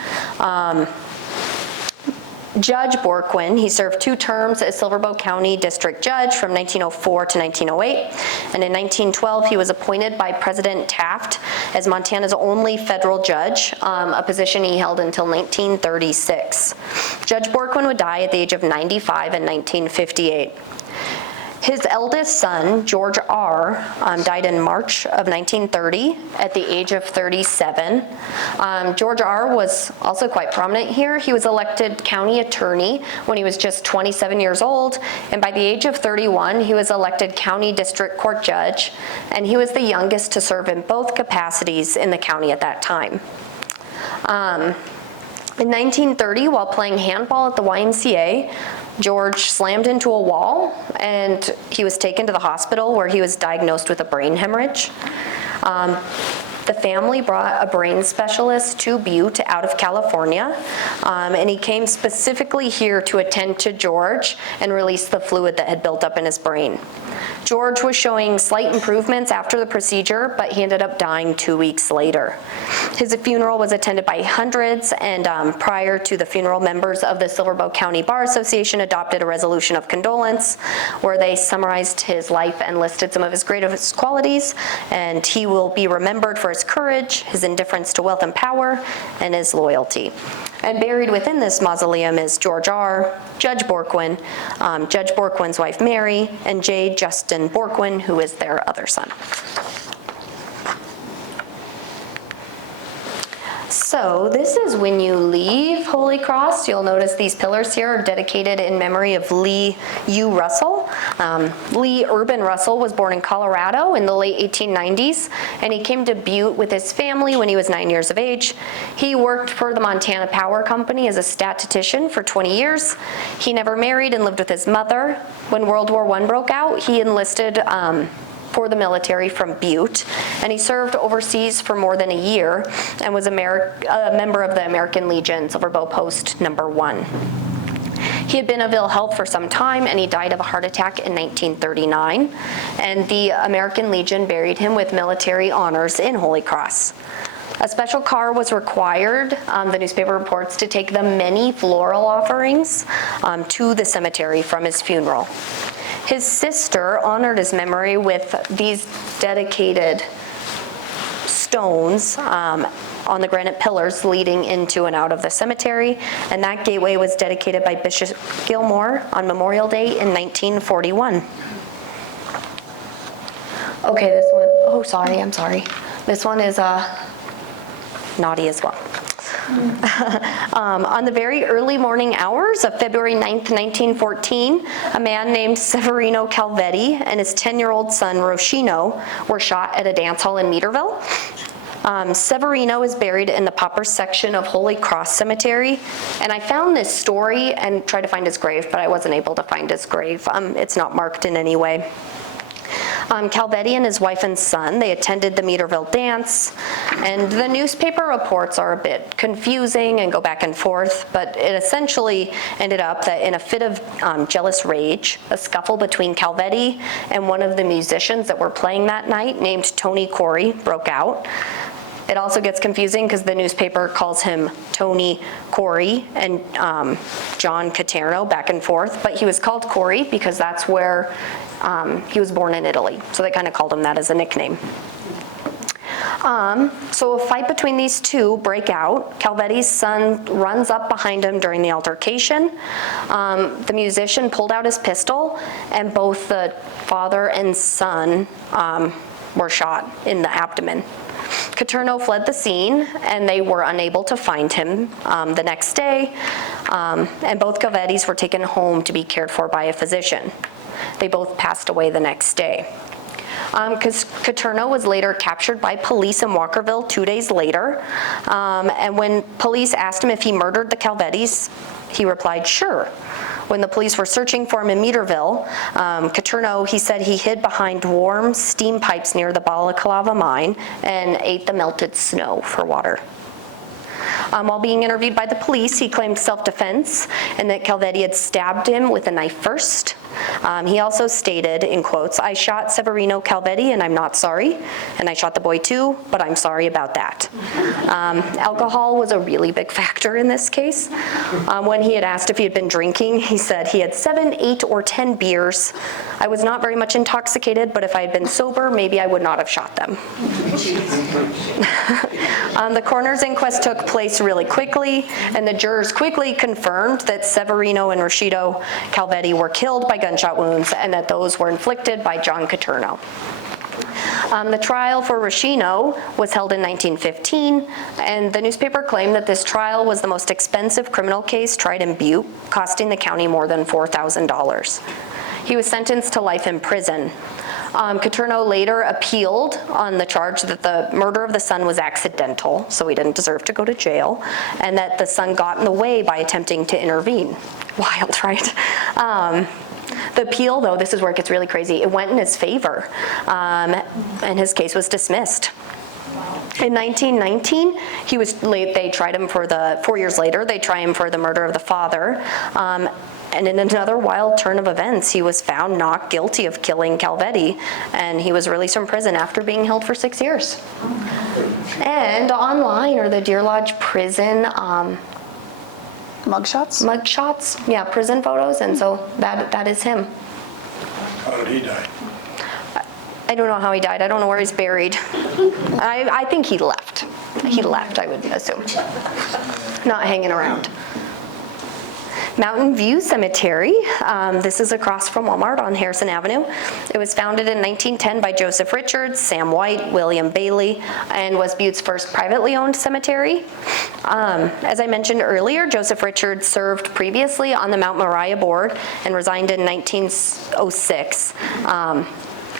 Judge Borquin, he served 2 terms as Silver County District Judge from 1904 to 1908, and in 1912 he was appointed by President Taft as Montana's only federal judge, a position he held until 1936. Judge Borquin would die at the age of 95 in 1958. His eldest son, George R., died in March of 1930 at the age of 37. George R. was also quite prominent here. He was elected county attorney when he was just 27 years old, and by the age of 31, he was elected county district court judge, and he was the youngest to serve in both capacities in the county at that time. In 1930, while playing handball at the YMCA, George slammed into a wall and he was taken to the hospital where he was diagnosed with a brain hemorrhage. The family brought a brain specialist to Butte out of California, and he came specifically here to attend to George and release the fluid that had built up in his brain. George was showing slight improvements after the procedure, but he ended up dying 2 weeks later. His funeral was attended by hundreds, and prior to the funeral, members of the Silver Bow County Bar Association adopted a resolution of condolence where they summarized his life and listed some of his greatest qualities, and he will be remembered for his courage, his indifference to wealth and power, and his loyalty. And buried within this mausoleum is George R., Judge Borquin, Judge Borquin's wife Mary, and J. Justin Borquin, who is their other son. So this is when you leave Holy Cross. You'll notice these pillars here are dedicated in memory of Lee U. Russell. Lee Urban Russell was born in Colorado in the late 1890s, and he came to Butte with his family when he was 9 years of age. He worked for the Montana Power Company as a statistician for 20 years. He never married and lived with his mother. When World War I broke out, he enlisted for the military from Butte, and he served overseas for more than a year and was a member of the American Legion Silver Bow Post No. 1. He had been of ill health for some time, and he died of a heart attack in 1939, and the American Legion buried him with military honors in Holy Cross. A special car was required, the newspaper reports, to take the many floral offerings to the cemetery from his funeral. His sister honored his memory with these dedicated stones on the granite pillars leading into and out of the cemetery, and that gateway was dedicated by Bishop Gilmore on Memorial Day in 1941. Okay, this one, oh sorry, I'm sorry. This one is naughty as well. On the very early morning hours of February 9th, 1914, a man named Severino Calvetti and his 10-year-old son, Roshino, were shot at a dance hall in Meaderville. Severino is buried in the pauper section of Holy Cross Cemetery, and I found this story and tried to find his grave, but I wasn't able to find his grave. It's not marked in any way. Calvetti and his wife and son, they attended the Meaderville dance, and the newspaper reports are a bit confusing and go back and forth, but it essentially ended up that in a fit of jealous rage, a scuffle between Calvetti and one of the musicians that were playing that night, named Tony Corey, broke out. It also gets confusing because the newspaper calls him Tony Corey and John Caterno back and forth, but he was called Corey because that's where he was born in Italy, so they kind of called him that as a nickname. So a fight between these two break out. Calvetti's son runs up behind him during the altercation. The musician pulled out his pistol, and both the father and son were shot in the abdomen. Caterno fled the scene, and they were unable to find him the next day, and both Calvettis were taken home to be cared for by a physician. They both passed away the next day. Caterno was later captured by police in Walkerville 2 days later, and when police asked him if he murdered the Calvettis, he replied, "Sure." When the police were searching for him in Meaderville, Caterno, he said he hid behind warm steam pipes near the Balaclava mine and ate the melted snow for water. While being interviewed by the police, he claimed self-defense and that Calvetti had stabbed him with a knife first. He also stated, in quotes, "I shot Severino Calvetti and I'm not sorry, and I shot the boy too, but I'm sorry about that." Alcohol was a really big factor in this case. When he had asked if he had been drinking, he said he had 7, 8, or 10 beers. "I was not very much intoxicated, but if I had been sober, maybe I would not have shot them." The coroner's inquest took place really quickly, and the jurors quickly confirmed that Severino and Rashido Calvetti were killed by gunshot wounds and that those were inflicted by John Caterno. The trial for Rashido was held in 1915, and the newspaper claimed that this trial was the most expensive criminal case tried in Butte, costing the county more than $4,000. He was sentenced to life in prison. Caterno later appealed on the charge that the murder of the son was accidental, so he didn't deserve to go to jail, and that the son got in the way by attempting to intervene. Wild, right? The appeal, though, this is where it gets really crazy, it went in his favor, and his case was dismissed. In 1919, they tried him for 4 years later, they tried him for the murder of the father, and in another wild turn of events, he was found not guilty of killing Calvetti, and he was released from prison after being held for 6 years. And online are the Deer Lodge prison mugshots, yeah, prison photos, and so that is him. How did he die? I don't know how he died. I don't know where he's buried. I think he left. He left, I would assume. Not hanging around. Mountain View Cemetery. This is across from Walmart on Harrison Avenue. It was founded in 1910 by Joseph Richards, Sam White, William Bailey, and was Butte's first privately owned cemetery. As I mentioned earlier, Joseph Richards served previously on the Mount Moriah board and resigned in 1906.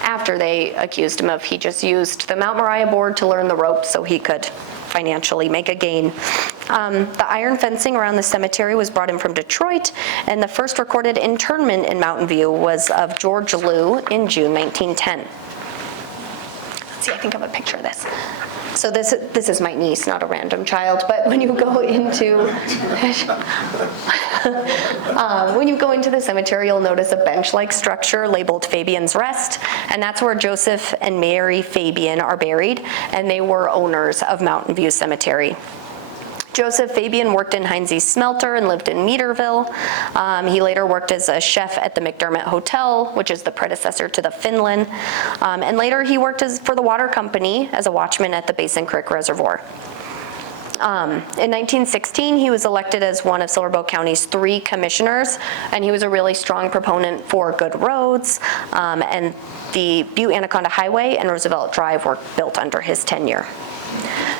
After they accused him of he just used the Mount Moriah board to learn the ropes so he could financially make a gain. The iron fencing around the cemetery was brought in from Detroit, and the first recorded internment in Mountain View was of George Liu in June 1910. Let's see, I think I have a picture of this. So this is my niece, not a random child, but when you go into the cemetery, you'll notice a bench-like structure labeled Fabian's Rest, and that's where Joseph and Mary Fabian are buried, and they were owners of Mountain View Cemetery. Joseph Fabian worked in Heinze's Smelter and lived in Meaderville. He later worked as a chef at the McDermott Hotel, which is the predecessor to the Finland. And later he worked for the water company as a watchman at the Basin Creek Reservoir. In 1916, he was elected as one of Silver Bow County's 3 commissioners, and he was a really strong proponent for good roads, and the Butte-Anaconda Highway and Roosevelt Drive were built under his tenure.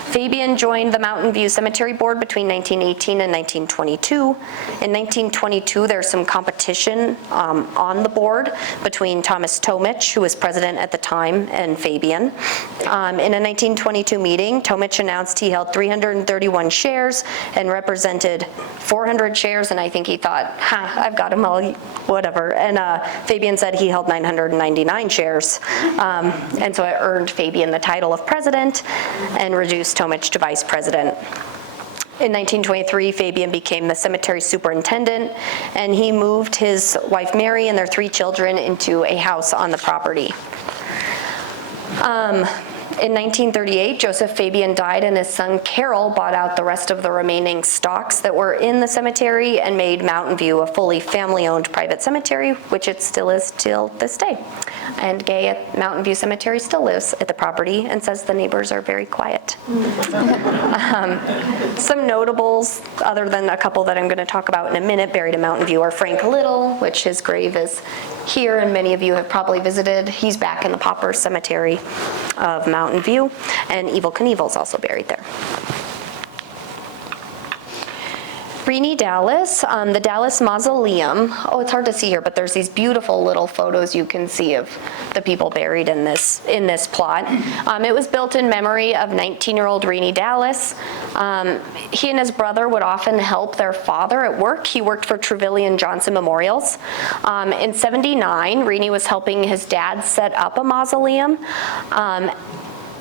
Fabian joined the Mountain View Cemetery Board between 1918 and 1922. In 1922, there's some competition on the board between Thomas Tomich, who was president at the time, and Fabian. In a 1922 meeting, Tomich announced he held 331 shares and represented 400 shares, and I think he thought, I've got them all, whatever. And Fabian said he held 999 shares, and so it earned Fabian the title of president and reduced Tomich to vice president. In 1923, Fabian became the cemetery superintendent, and he moved his wife Mary and their 3 children into a house on the property. In 1938, Joseph Fabian died, and his son Carol bought out the rest of the remaining stocks that were in the cemetery and made Mountain View a fully family-owned private cemetery, which it still is till this day. And Gay at Mountain View Cemetery still lives at the property and says the neighbors are very quiet. Some notables, other than a couple that I'm going to talk about in a minute, buried in Mountain View are Frank Little, which his grave is here, and many of you have probably visited. He's back in the Pauper Cemetery of Mountain View, and Evel Knievel's also buried there. Renee Dallas, the Dallas Mausoleum. Oh, it's hard to see here, but there's these beautiful little photos you can see of the people buried in this plot. It was built in memory of 19-year-old Renee Dallas. He and his brother would often help their father at work. He worked for Trevelyan Johnson Memorials. In '79, Renee was helping his dad set up a mausoleum.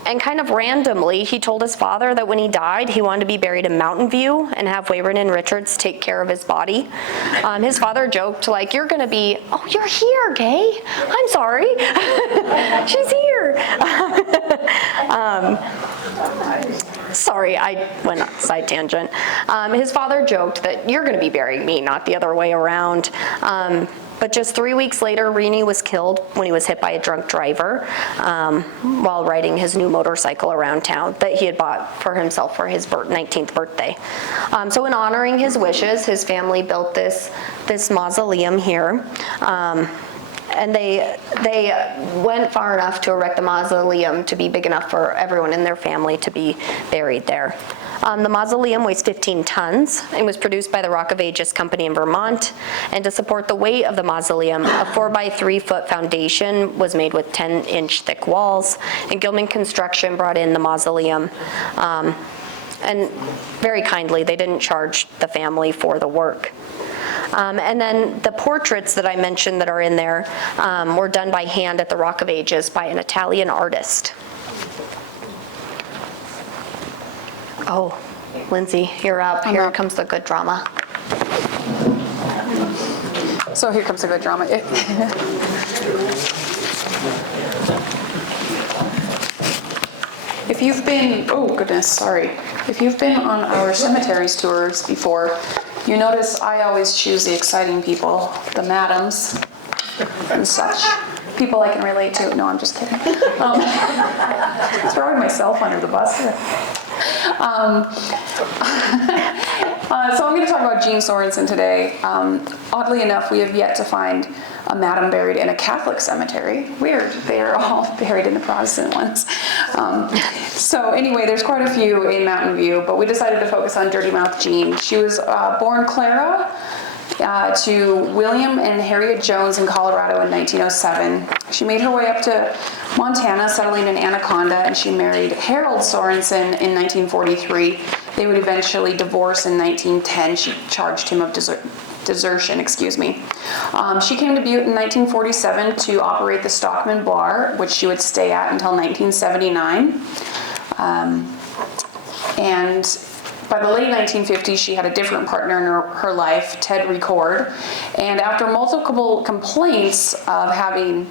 And kind of randomly, he told his father that when he died, he wanted to be buried in Mountain View and have Wayburn and Richards take care of his body. His father joked, like, you're going to be, oh, you're here, Gay. I'm sorry. She's here. Sorry, I went on a side tangent. His father joked that you're going to be burying me, not the other way around. But just 3 weeks later, Rini was killed when he was hit by a drunk driver while riding his new motorcycle around town that he had bought for himself for his 19th birthday. So in honoring his wishes, his family built this mausoleum here. And they went far enough to erect the mausoleum to be big enough for everyone in their family to be buried there. The mausoleum weighs 15 tons and was produced by the Rock of Ages Company in Vermont. And to support the weight of the mausoleum, a 4 by 3 foot foundation was made with 10-inch thick walls. And Gilman Construction brought in the mausoleum. And very kindly, they didn't charge the family for the work. And then the portraits that I mentioned that are in there were done by hand at the Rock of Ages by an Italian artist. Oh, Lindsay, you're up. Here comes the good drama. So here comes the good drama. If you've been, oh goodness, sorry. If you've been on our cemeteries tours before, you notice I always choose the exciting people, the madams and such. People I can relate to. No, I'm just kidding. Throwing myself under the bus here. So I'm going to talk about Jean Sorensen today. Oddly enough, we have yet to find a madam buried in a Catholic cemetery. Weird. They are all buried in the Protestant ones. So anyway, there's quite a few in Mountain View, but we decided to focus on Dirty Mouth Jean. She was born Clara to William and Harriet Jones in Colorado in 1907. She made her way up to Montana, settling in Anaconda, and she married Harold Sorensen in 1943. They would eventually divorce in 1910. She charged him of desertion. She came to Butte in 1947 to operate the Stockman Bar, which she would stay at until 1979. And by the late 1950s, she had a different partner in her life, Ted Record. And after multiple complaints of having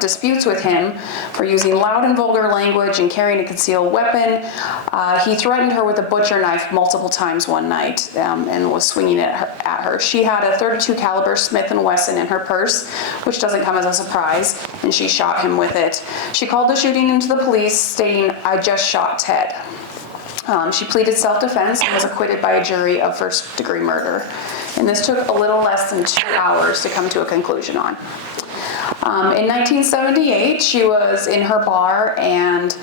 disputes with him for using loud and vulgar language and carrying a concealed weapon, he threatened her with a butcher knife multiple times one night and was swinging it at her. She had a .32 caliber Smith & Wesson in her purse, which doesn't come as a surprise, and she shot him with it. She called the shooting into the police, stating, "I just shot Ted." She pleaded self-defense and was acquitted by a jury of first-degree murder. And this took a little less than 2 hours to come to a conclusion on. In 1978, she was in her bar and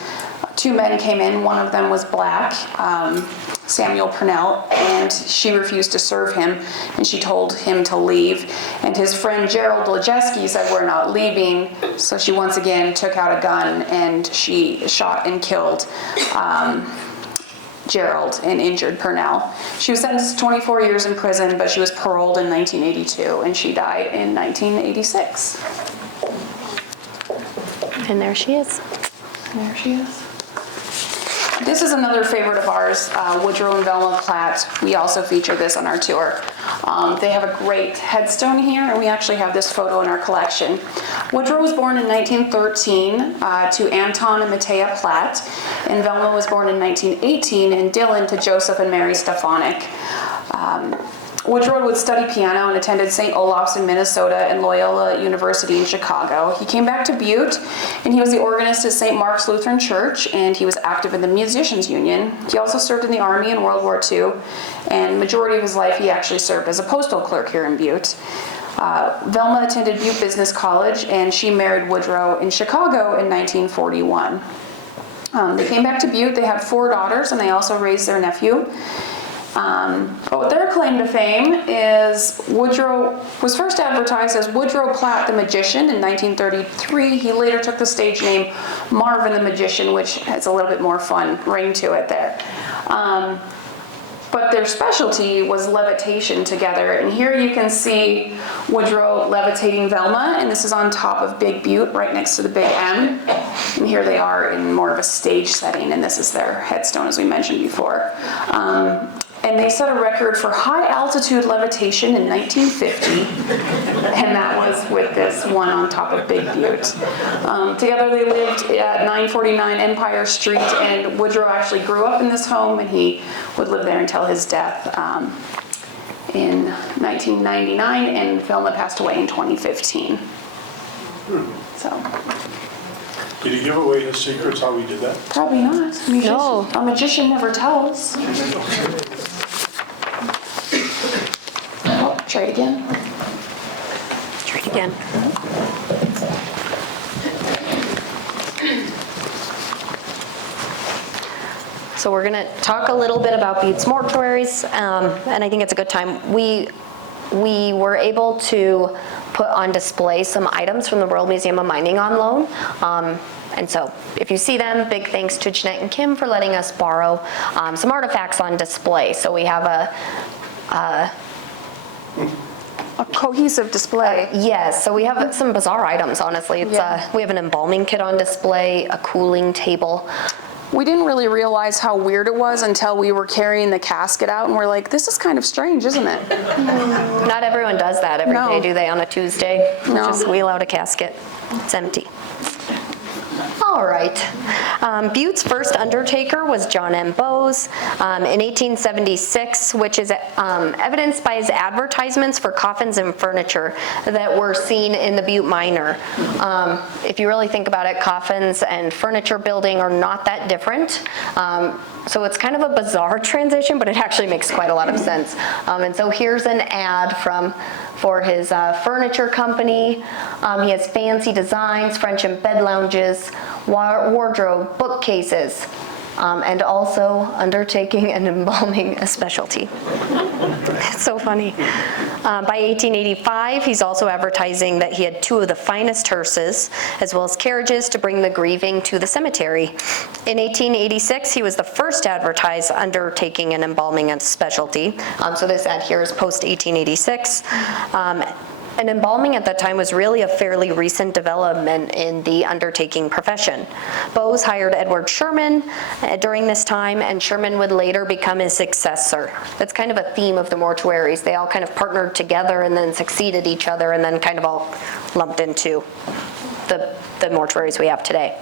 2 men came in. One of them was black, Samuel Purnell, and she refused to serve him, and she told him to leave. And his friend Gerald Lejeski said, "We're not leaving." So she once again took out a gun and she shot and killed Gerald and injured Purnell. She was sentenced to 24 years in prison, but she was paroled in 1982, and she died in 1986. And there she is. There she is. This is another favorite of ours, Woodrow and Velma Platt. We also feature this on our tour. They have a great headstone here, and we actually have this photo in our collection. Woodrow was born in 1913 to Anton and Matea Platt, and Velma was born in 1918 in Dillon to Joseph and Mary Stefanik. Woodrow would study piano and attended St. Olaf's in Minnesota and Loyola University in Chicago. He came back to Butte, and he was the organist at St. Mark's Lutheran Church, and he was active in the Musicians Union. He also served in the Army in World War II, and majority of his life he actually served as a postal clerk here in Butte. Velma attended Butte Business College, and she married Woodrow in Chicago in 1941. They came back to Butte. They had 4 daughters, and they also raised their nephew. But their claim to fame is Woodrow was first advertised as Woodrow Platt the Magician in 1933. He later took the stage name Marvin the Magician, which has a little bit more fun ring to it there. But their specialty was levitation together. And here you can see Woodrow levitating Velma, and this is on top of Big Butte, right next to the Big M. And here they are in more of a stage setting, and this is their headstone, as we mentioned before. And they set a record for high altitude levitation in 1950. And that was with this one on top of Big Butte. Together they lived at 949 Empire Street, and Woodrow actually grew up in this home, and he would live there until his death in 1999, and Velma passed away in 2015. So. Did he give away his secrets how he did that? Probably not. No. A magician never tells. Oh, try it again. Try it again. So we're gonna talk a little bit about Butte's mortuaries, and I think it's a good time. We were able to put on display some items from the World Museum of Mining on loan. And so if you see them, big thanks to Jeanette and Kim for letting us borrow some artifacts on display. So we have A cohesive display. yes, so we have some bizarre items, honestly. It's Yeah. we have an embalming kit on display, a cooling table. We didn't really realize how weird it was until we were carrying the casket out, and we're like, this is kind of strange, isn't it? Not everyone does that every No. day, do they, on a Tuesday? No. Just wheel out a casket. It's empty. All right. Butte's first undertaker was John M. Bowes in 1876, which is evidenced by his advertisements for coffins and furniture that were seen in the Butte Miner. If you really think about it, coffins and furniture building are not that different. So it's kind of a bizarre transition, but it actually makes quite a lot of sense. And so here's an ad for his furniture company. He has fancy designs, French and bed lounges, wardrobe, bookcases, and also undertaking and embalming a specialty. It's so funny. By 1885, he's also advertising that he had 2 of the finest hearses, as well as carriages to bring the grieving to the cemetery. In 1886, he was the first to advertise undertaking and embalming a specialty. So this ad here is post 1886. And embalming at that time was really a fairly recent development in the undertaking profession. Bowes hired Edward Sherman during this time, and Sherman would later become his successor. That's kind of a theme of the mortuaries. They all kind of partnered together and then succeeded each other and then kind of all lumped into the mortuaries we have today.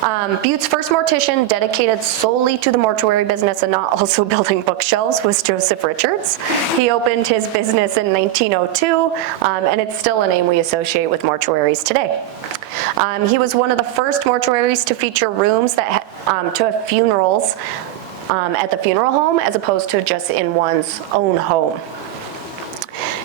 Butte's first mortician dedicated solely to the mortuary business and not also building bookshelves was Joseph Richards. He opened his business in 1902, and it's still a name we associate with mortuaries today. He was one of the first mortuaries to feature rooms that to have funerals at the funeral home as opposed to just in one's own home.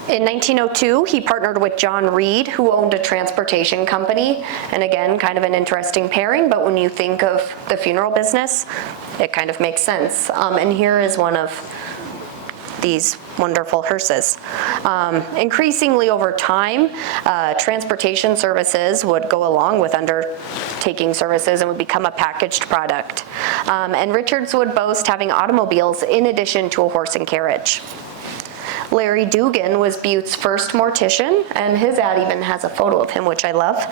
In 1902, he partnered with John Reed, who owned a transportation company. And again, kind of an interesting pairing, but when you think of the funeral business, it kind of makes sense. And here is one of these wonderful hearses. Increasingly over time, transportation services would go along with undertaking services and would become a packaged product. And Richards would boast having automobiles in addition to a horse and carriage. Larry Dugan was Butte's first mortician, and his ad even has a photo of him, which I love.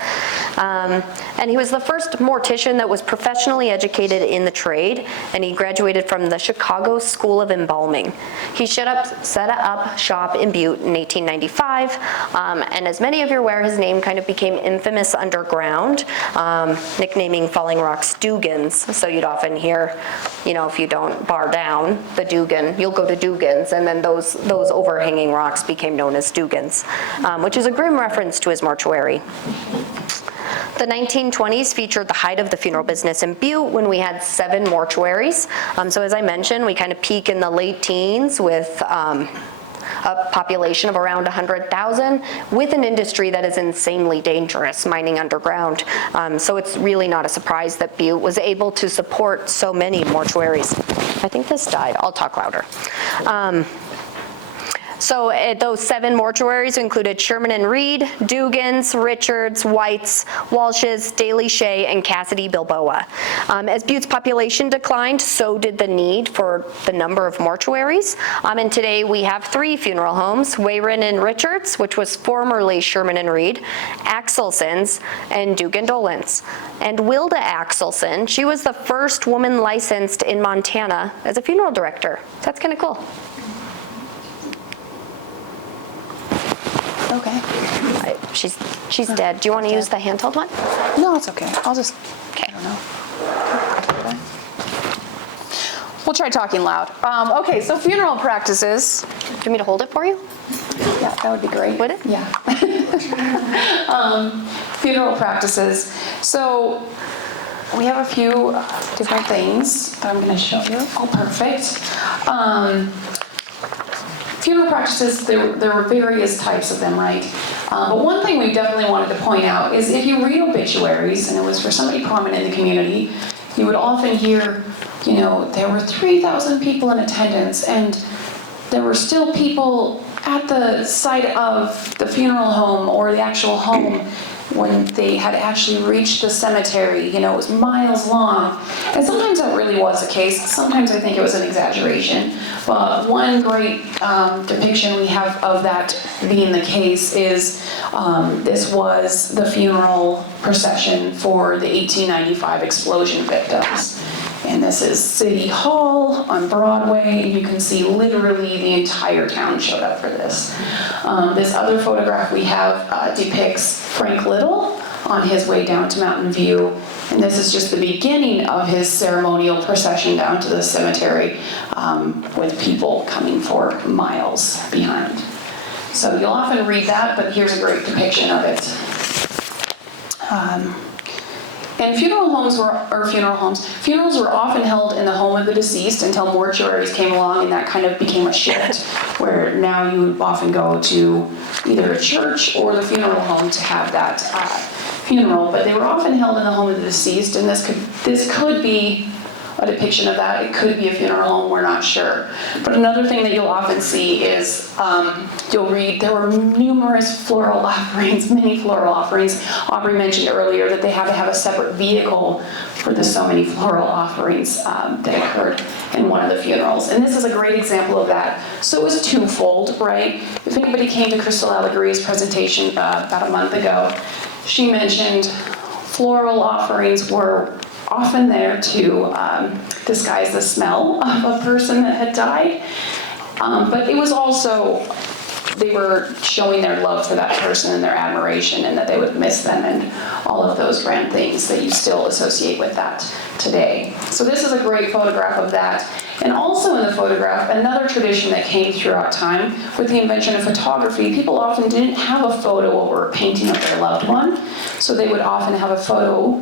And he was the first mortician that was professionally educated in the trade, and he graduated from the Chicago School of Embalming. He set up shop in Butte in 1895, and as many of you are aware, his name kind of became infamous underground, nicknaming Falling Rock's Dugans. So you'd often hear, if you don't bar down the Dugan, you'll go to Dugan's, and then those overhanging rocks became known as Dugans, which is a grim reference to his mortuary. The 1920s featured the height of the funeral business in Butte when we had 7 mortuaries. So as I mentioned, we kind of peak in the late teens with a population of around 100,000 with an industry that is insanely dangerous, mining underground. So it's really not a surprise that Butte was able to support so many mortuaries. I think this died. I'll talk louder. So those 7 mortuaries included Sherman and Reed, Dugan's, Richards, White's, Walsh's, Daly Shea, and Cassidy Bilboa. As Butte's population declined, so did the need for the number of mortuaries. And today we have 3 funeral homes, Wayron and Richards, which was formerly Sherman and Reed, Axelson's, and Dugan Dolan's. And Wilda Axelson, she was the first woman licensed in Montana as a funeral director. So that's kind of cool. Okay. She's dead. Do you want to use the handheld one? No, it's okay. I'll just, Okay. I don't know. We'll try talking loud. Okay, so funeral practices. Do you want me to hold it for you? Yeah, that would be great. Would it? Yeah. Funeral practices. So we have a few different things that I'm going to show you. Oh, perfect. Funeral practices, there were various types of them, right? But one thing we definitely wanted to point out is if you read obituaries, and it was for somebody prominent in the community, you would often hear, you know, there were 3,000 people in attendance, and there were still people at the site of the funeral home or the actual home when they had actually reached the cemetery. You know, it was miles long. And sometimes that really was the case. Sometimes I think it was an exaggeration. But one great depiction we have of that being the case is this was the funeral procession for the 1895 explosion victims. And this is City Hall on Broadway. You can see literally the entire town showed up for this. This other photograph we have depicts Frank Little on his way down to Mountain View. And this is just the beginning of his ceremonial procession down to the cemetery with people coming for miles behind. So you'll often read that, but here's a great depiction of it. And funerals were often held in the home of the deceased until mortuaries came along, and that kind of became a shift where now you often go to either a church or the funeral home to have that funeral. But they were often held in the home of the deceased, and this could be a depiction of that. It could be a funeral home, we're not sure. But another thing that you'll often see is you'll read there were numerous floral offerings, many floral offerings. Aubrey mentioned earlier that they had to have a separate vehicle for the so many floral offerings that occurred in one of the funerals. And this is a great example of that. So it was twofold, right? If anybody came to Crystal Allegree's presentation about a month ago, she mentioned floral offerings were often there to disguise the smell of a person that had died. But it was also, they were showing their love for that person and their admiration, and that they would miss them, and all of those grand things that you still associate with that today. So this is a great photograph of that. And also in the photograph, another tradition that came throughout time with the invention of photography, people often didn't have a photo or a painting of their loved one. So they would often have a photo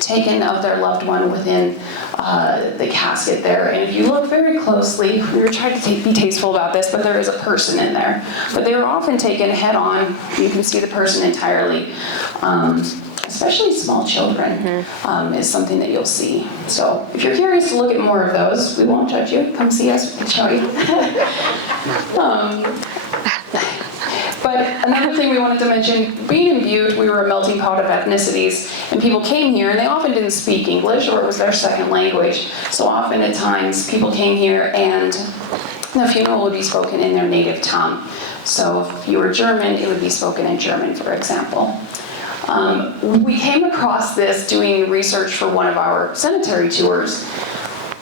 taken of their loved one within the casket there. And if you look very closely, we were trying to be tasteful about this, but there is a person in there. But they were often taken head on. You can see the person entirely. Especially small children is something that you'll see. So if you're curious to look at more of those, we won't judge you. Come see us, we can show you. But another thing we wanted to mention, being in Butte, we were a melting pot of ethnicities, and people came here, and they often didn't speak English, or it was their second language. So often at times, people came here, and the funeral would be spoken in their native tongue. So if you were German, it would be spoken in German, for example. We came across this doing research for one of our cemetery tours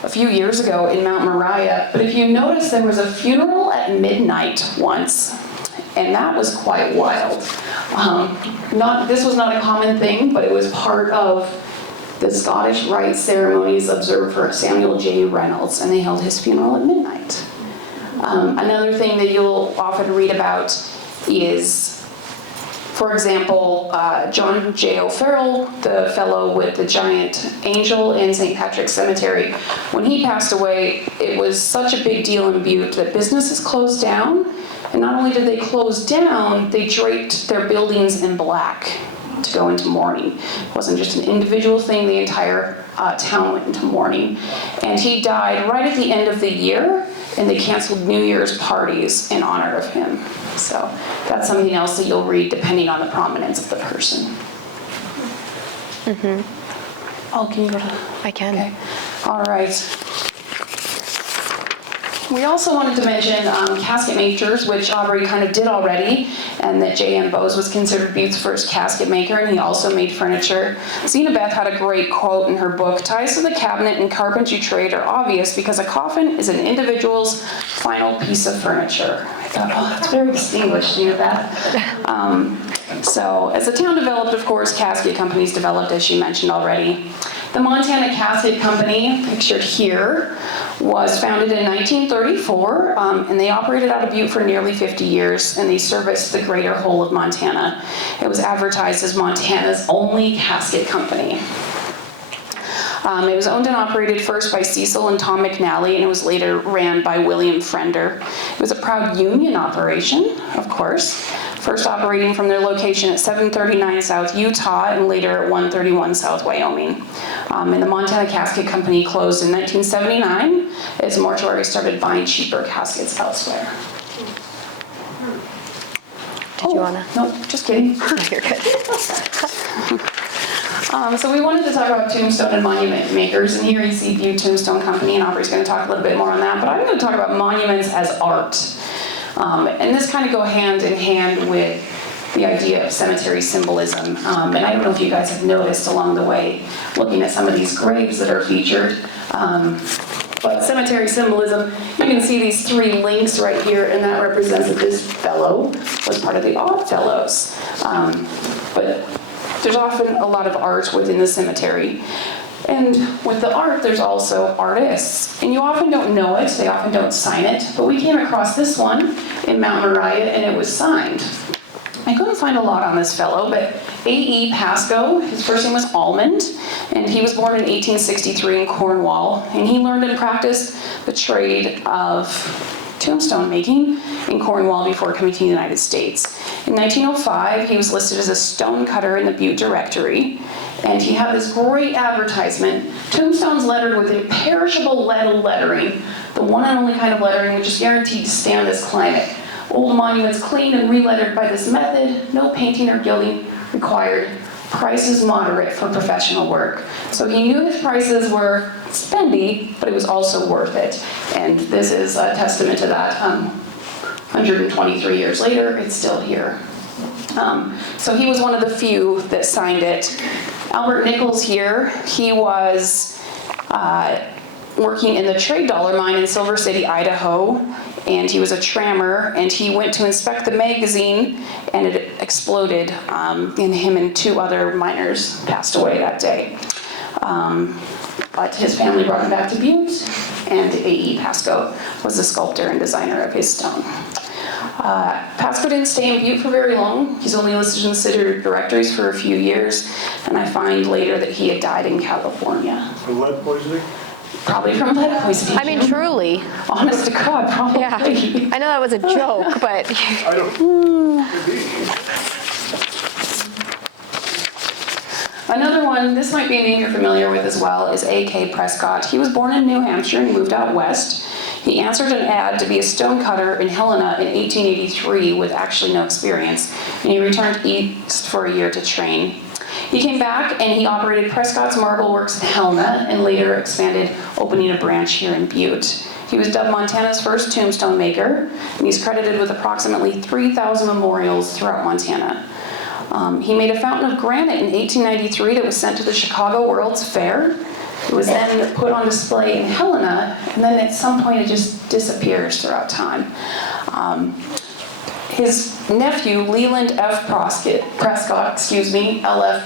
a few years ago in Mount Moriah, but if you notice, there was a funeral at midnight once. And that was quite wild. This was not a common thing, but it was part of the Scottish rite ceremonies observed for Samuel J. Reynolds, and they held his funeral at midnight. Another thing that you'll often read about is, for example, John J. O'Farrell, the fellow with the giant angel in St. Patrick's Cemetery, when he passed away, it was such a big deal in Butte that businesses closed down. And not only did they close down, they draped their buildings in black to go into mourning. It wasn't just an individual thing, the entire town went into mourning. And he died right at the end of the year, and they canceled New Year's parties in honor of him. So that's something else that you'll read depending on the prominence of the person. Oh, can you go to? I can. Okay. All right. We also wanted to mention casket makers, which Aubrey kind of did already, and that J.M. Bowes was considered Butte's first casket maker, and he also made furniture. Zena Beth had a great quote in her book, "Ties to the cabinet and carpentry trade are obvious because a coffin is an individual's final piece of furniture." I thought, oh, that's very distinguished, Zena Beth. So as the town developed, of course, casket companies developed, as she mentioned already. The Montana Casket Company, pictured here, was founded in 1934, and they operated out of Butte for nearly 50 years, and they serviced the greater whole of Montana. It was advertised as Montana's only casket company. It was owned and operated first by Cecil and Tom McNally, and it was later ran by William Frender. It was a proud union operation, of course, first operating from their location at 739 South Utah and later at 131 South Wyoming. And the Montana Casket Company closed in 1979 as mortuaries started buying cheaper caskets elsewhere. Did you wanna? No, just kidding. You're good. So we wanted to talk about tombstone and monument makers, and here you see Butte Tombstone Company, and Aubrey's going to talk a little bit more on that, but I'm going to talk about monuments as art. And this kind of go hand in hand with the idea of cemetery symbolism. And I don't know if you guys have noticed along the way, looking at some of these graves that are featured, but cemetery symbolism, you can see these three links right here, and that represents that this fellow was part of the Odd Fellows. But there's often a lot of art within the cemetery. And with the art, there's also artists. And you often don't know it, they often don't sign it, but we came across this one in Mount Moriah, and it was signed. I couldn't find a lot on this fellow, but A.E. Pascoe, his first name was Almond, and he was born in 1863 in Cornwall, and he learned and practiced the trade of tombstone making in Cornwall before coming to the United States. In 1905, he was listed as a stonecutter in the Butte Directory, and he had this great advertisement, tombstones lettered with imperishable lead lettering, the one and only kind of lettering which is guaranteed to stand this climate. Old monuments cleaned and re-lettered by this method, no painting or gilding required. Prices moderate for professional work. So he knew his prices were spendy, but it was also worth it. And this is a testament to that. 123 years later, it's still here. So he was one of the few that signed it. Albert Nichols here, he was working in the trade dollar mine in Silver City, Idaho, and he was a trammer, and he went to inspect the magazine, and it exploded, and him and two other miners passed away that day. But his family brought him back to Butte, and A.E. Pascoe was the sculptor and designer of his stone. Pascoe didn't stay in Butte for very long. He's only listed in the city directories for a few years, and I find later that he had died in California. From lead poisoning? Probably from lead poisoning. I mean, truly. Honest to God, probably. Yeah. I know that was a joke, but I don't, could be. Another one, this might be a name you're familiar with as well, is A.K. Prescott. He was born in New Hampshire and moved out west. He answered an ad to be a stonecutter in Helena in 1883 with actually no experience, and he returned east for a year to train. He came back and he operated Prescott's Marble Works in Helena and later expanded, opening a branch here in Butte. He was dubbed Montana's first tombstone maker, and he's credited with approximately 3,000 memorials throughout Montana. He made a fountain of granite in 1893 that was sent to the Chicago World's Fair. It was then put on display in Helena, and then at some point it just disappears throughout time. His nephew, Leland F. Prescott, L.F.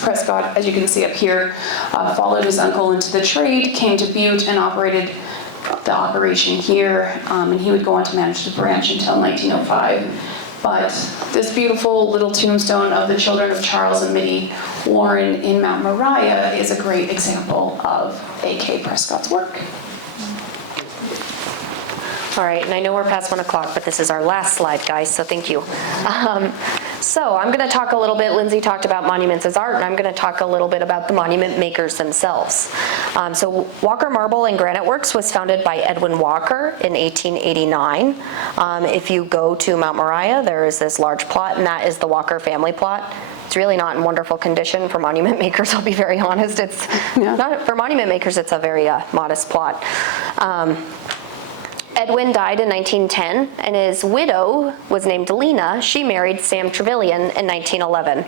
Prescott, as you can see up here, followed his uncle into the trade, came to Butte and operated the operation here, and he would go on to manage the branch until 1905. But this beautiful little tombstone of the children of Charles and Mittie Warren in Mount Moriah is a great example of A.K. Prescott's work. all right, and I know we're past 1 o'clock, but this is our last slide, guys, so thank you. So I'm going to talk a little bit, Lindsay talked about monuments as art, and I'm going to talk a little bit about the monument makers themselves. So Walker Marble and Granite Works was founded by Edwin Walker in 1889. If you go to Mount Moriah, there is this large plot, and that is the Walker family plot. It's really not in wonderful condition for monument makers, I'll be very honest. It's not, for monument makers, it's a very modest plot. Edwin died in 1910, and his widow was named Lena. She married Sam Trevelyan in 1911.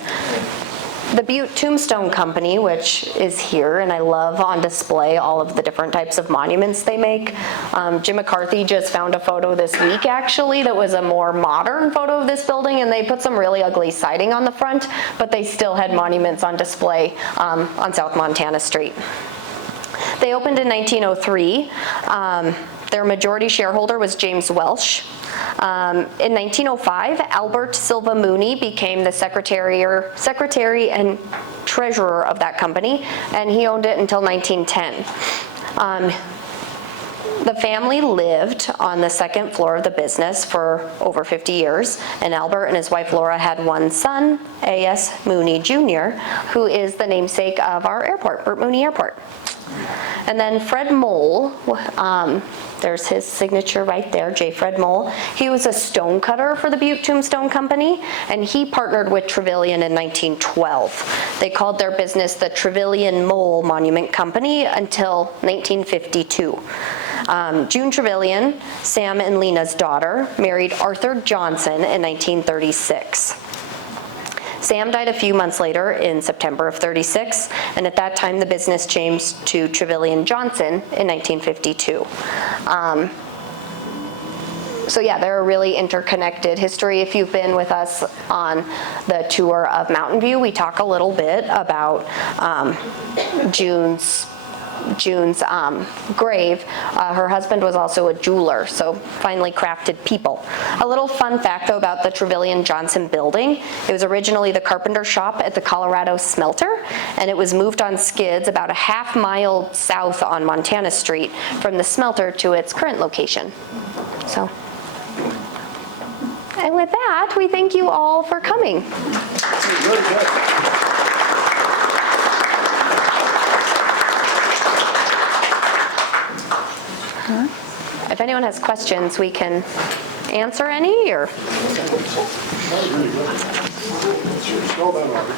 The Butte Tombstone Company, which is here, and I love on display all of the different types of monuments they make. Jim McCarthy just found a photo this week, actually, that was a more modern photo of this building, and they put some really ugly siding on the front, but they still had monuments on display on South Montana Street. They opened in 1903. Their majority shareholder was James Welsh. In 1905, Albert Silva Mooney became the secretary and treasurer of that company, and he owned it until 1910. The family lived on the second floor of the business for over 50 years, and Albert and his wife Laura had one son, A.S. Mooney Jr., who is the namesake of our airport, Burt Mooney Airport. And then Fred Mole, there's his signature right there, J. Fred Mole. He was a stone cutter for the Butte Tombstone Company, and he partnered with Trevelyan in 1912. They called their business the Trevelyan Mole Monument Company until 1952. June Trevelyan, Sam and Lena's daughter, married Arthur Johnson in 1936. Sam died a few months later in September of 36, and at that time the business changed to Trevelyan Johnson in 1952. So yeah, they're a really interconnected history. If you've been with us on the tour of Mountain View, we talk a little bit about June's grave. Her husband was also a jeweler, so finely crafted people. A little fun fact though about the Trevelyan Johnson building, it was originally the carpenter shop at the Colorado smelter, and it was moved on skids about a half-mile south on Montana Street from the smelter to its current location. So, and with that, we thank you all for coming. Very good. If anyone has questions, we can answer any, or? That was really good. Smell that, Aubrey.